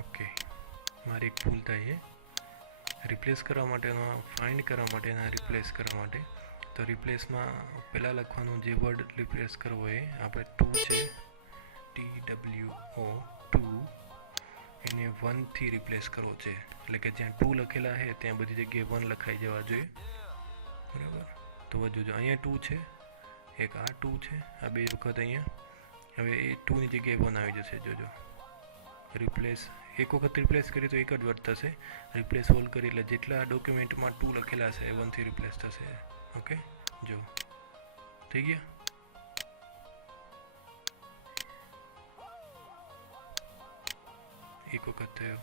ઓકે, મારી એક ભૂલ થાય છે. રિપ્લેસ કરવા માટેનો ફાઇન્ડ કરવા માટેના રિપ્લેસ કરવા માટે તો રિપ્લેસમાં પહેલાં લખવાનું જે વર્ડ રિપ્લેસ કરવો હોય આપણે 2 છે TWO2 એને 1થી રિપ્લેસ કરવો છે. એટલે કે જ્યાં 2 લખેલા છે ત્યાં બધી જગ્યાએ 1 લખાઈ જવા જોઈએ. બરાબર, તો જોજો અહીંયા 2 છે, એક આ 2 છે, આ 2 વખત અહીંયા. હવે એ 2ની જગ્યાએ 1 આવી જશે. જોજો રિપ્લેસ એક વખત રિપ્લેસ કરીએ તો એક જ વર્ડ થશે. રિપ્લેસ ઓલ કરી એટલે જેટલા ડોક્યુમેન્ટમાં 2 લખેલા છે 1થી રિપ્લેસ થશે. ઓકે, જો થઈ ગયા. એક વખત થયો,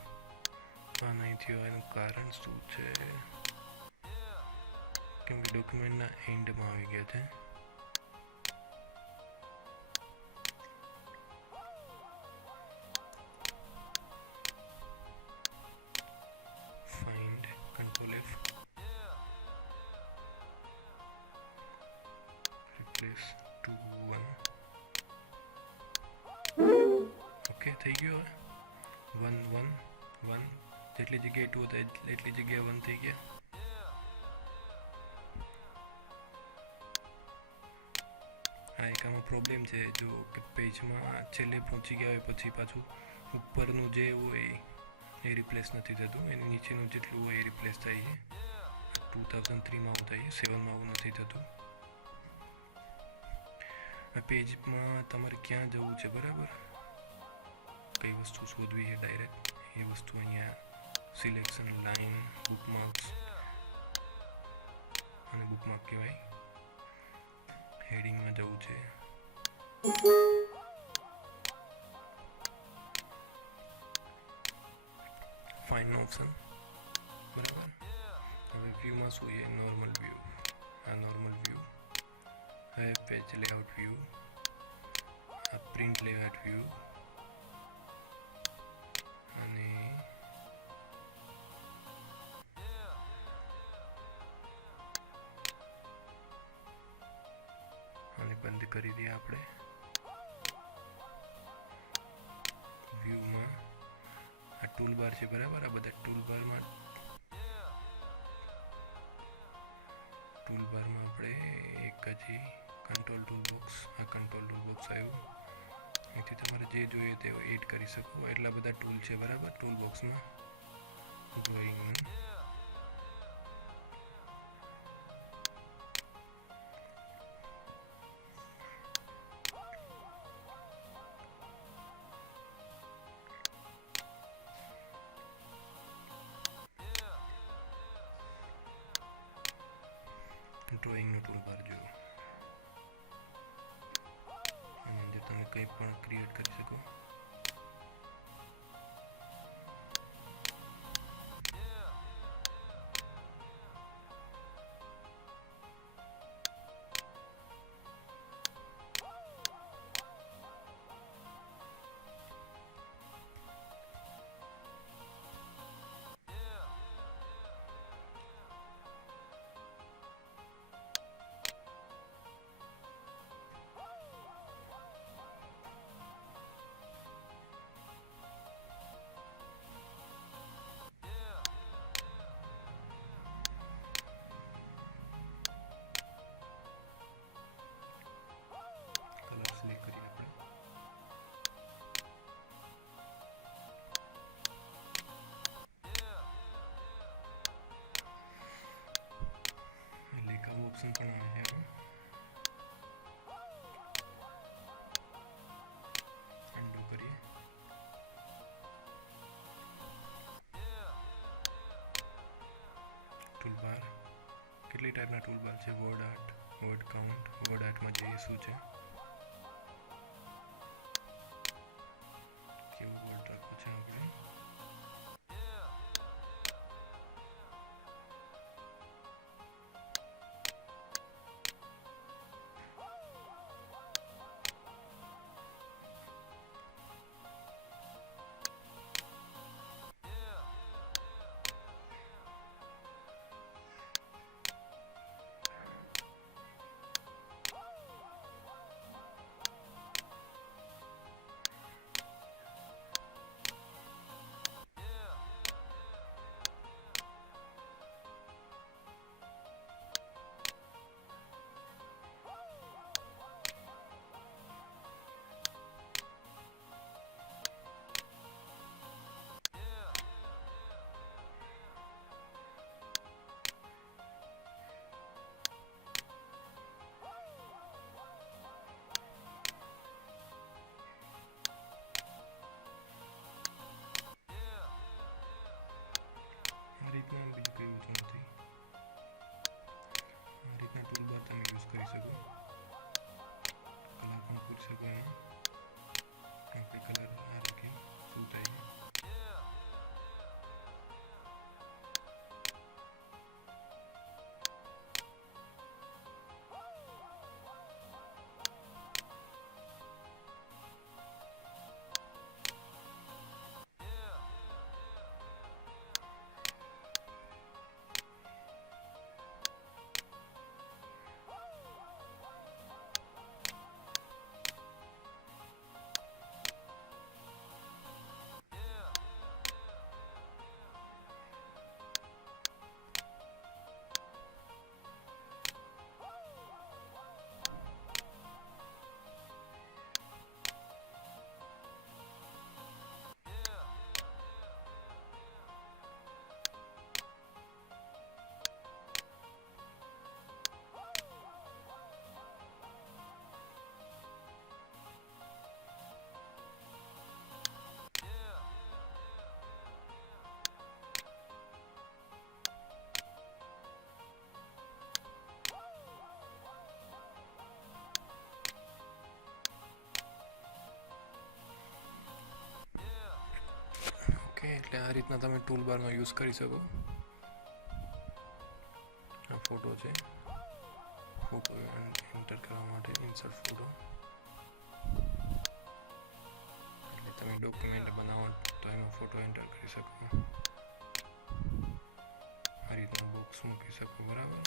આ નહીં થયો. એનું કારણ શું છે? કેમ કે ડોક્યુમેન્ટના એન્ડમાં આવી ગયા છે. Find control F replace 2 1. Okay થઈ ગયો. 1 1 1 જેટલી જગ્યાએ 2 હતા એટલી જગ્યાએ 1 થઈ ગયા. આ એક આમાં પ્રોબ્લેમ છે. જો કે પેજમાં છેલ્લે પહોંચી ગયા હોય પછી પાછું ઉપરનું જે હોય એ રિપ્લેસ નથી થતું, એની નીચેનું જેટલું હોય એ રિપ્લેસ થાય છે. 2003માં આવું થાય છે, 7માં આવું નથી થતું. આ પેજમાં તમારે ક્યાં જવું છે, બરાબર, કઈ વસ્તુ શોધવી છે ડાયરેક્ટ, એ વસ્તુ અહીંયા સિલેક્શન લાઇન બુકમાર્ક્સ અને બુકમાર્ક કહેવાય. હેડિંગમાં જવું છે. ફાઇનનો ઓપ્શન, બરાબર. હવે વ્યૂમાં શું છે? Normal view. આ નોર્મલ વ્યૂ, હવે પેજ લેઆઉટ વ્યૂ, આ પ્રિન્ટ લેઆઉટ વ્યૂ અને આને બંધ કરી દઈએ આપણે. વ્યૂમાં આ ટૂલબાર છે, બરાબર. આ બધા ટૂલબારમાં આપણે એક હજી કંટ્રોલ ટૂલબોક્સ, આ કંટ્રોલ ટૂલબોક્સ આવ્યું. એથી તમારે જે જોઈએ તે એડ કરી શકો. એટલા બધા ટૂલ છે, બરાબર, ટૂલબોક્સમાં. ડ્રોઈંગનું ટૂલબાર જુઓ. જે તમે કંઈ પણ ક્રિએટ કરી શકો. કેટલી ટાઈપના ટૂલબાર છે. Word art, word count. Word આર્ટમાં જઈએ શું છે, કેવું વર્ડ રાખવું છે આપણે. આ રીતના બીજું કંઈ હોતું નથી. આ રીતના ટૂલબાર તમે યુઝ કરી શકો. કલર પણ પૂરી શકો એમાં. આપણે કલર આ રાખીએ શું થાય. એટલે આ રીતના તમે ટૂલબારનો યુઝ કરી શકો. આ ફોટો છે, ફોટો એન્ટર કરવા માટે ઇન્સર્ટ ફોટો. એટલે તમે ડોક્યુમેન્ટ બનાવો તો એમાં ફોટો એન્ટર કરી શકો. આ રીતના બોક્સ મૂકી શકો. બરાબર.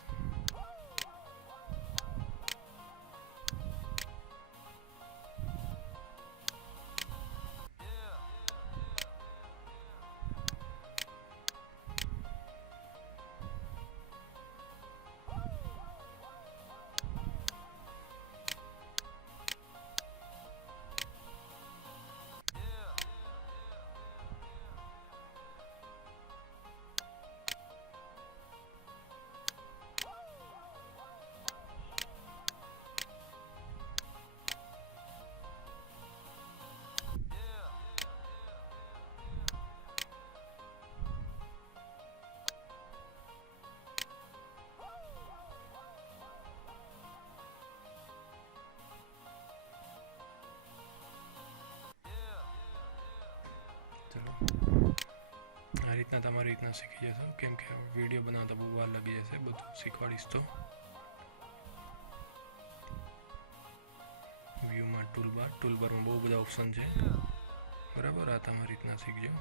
ચલો આ રીતના તમારી રીતના શીખી જશો. કેમ કે વિડીયો બનાવતા બહુ વાર લાગી જશે. બધું શીખવાડીશ તો. વ્યૂમાં ટૂલબારમાં બહુ બધા ઓપ્શન છે. બરાબર. આ તમારી રીતના શીખજો.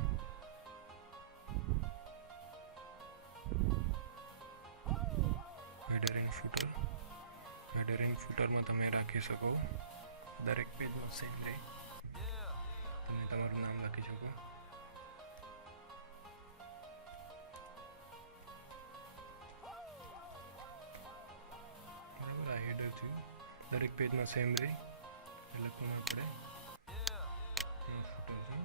Header and footer. Header and ફૂટરમાં તમે રાખી શકો. દરેક પેજમાં સેમ રહે. તમે તમારું નામ લખી શકો. બરાબર. આ હેડર થયું. દરેક પેજમાં સેમ રહે. લખવામાં આપણે ફૂટર છે.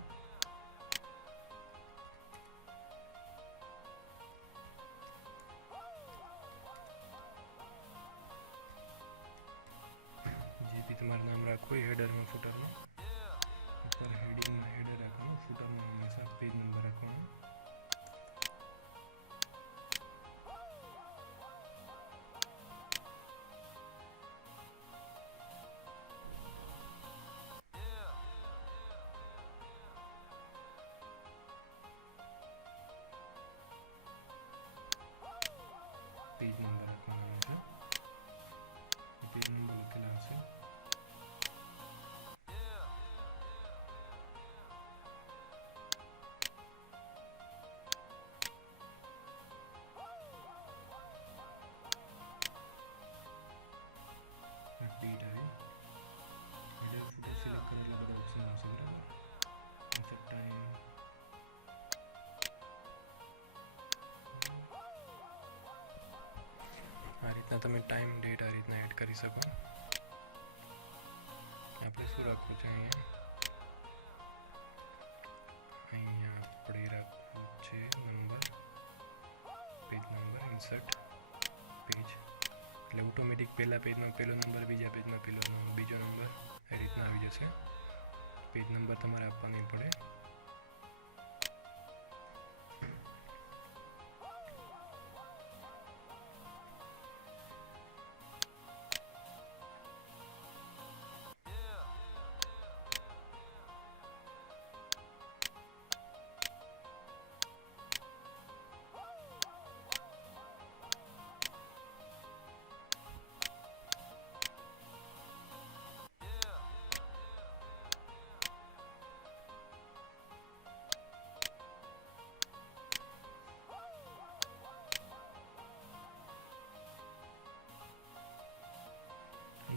જે બી તમારું નામ રાખવું હોય હેડરમાં ફૂટરમાં, ઉપર હેડિંગમાં હેડર રાખવાનું, ફૂટરમાં હંમેશા પેજ નંબર રાખવાનો. પેજ નંબર રાખવાનો છે. પેજ નંબર લખેલા હશે. ડેટ આવે હેડર ફૂટર સિલેક્ટ કરો એટલે બધા ઓપ્શન આવશે બરાબર. ઇન્સર્ટ ટાઈમ આ રીતના તમે ટાઈમ ડેટ આ રીતના એડ કરી શકો. આપણે શું રાખવું છે અહીંયા આપણે રાખવું છે number, page number, insert page એટલે ઓટોમેટિક પહેલા પેજમાં પહેલો નંબર, બીજા પેજમાં બીજો નંબર એ રીતના આવી જશે. પેજ નંબર તમારે આપવા નહીં પડે.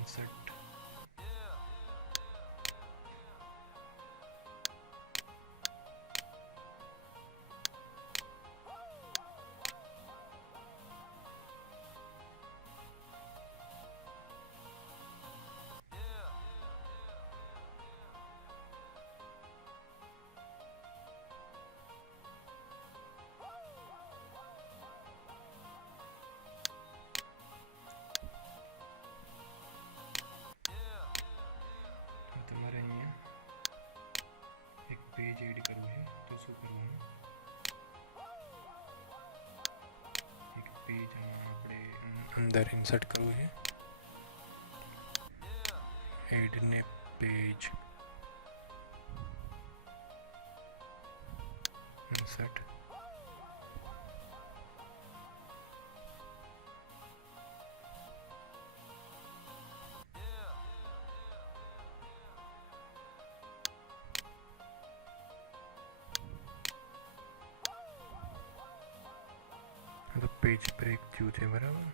ઇન્સર્ટ તમારે અહીંયા એક પેજ એડ કરવું છે તો શું કરવાનું, એક પેજ આપણે અંદર ઇન્સર્ટ કરવું છે. એડ ને પેજ ઇન્સર્ટ તો પેજ બ્રેક થયું છે બરાબર.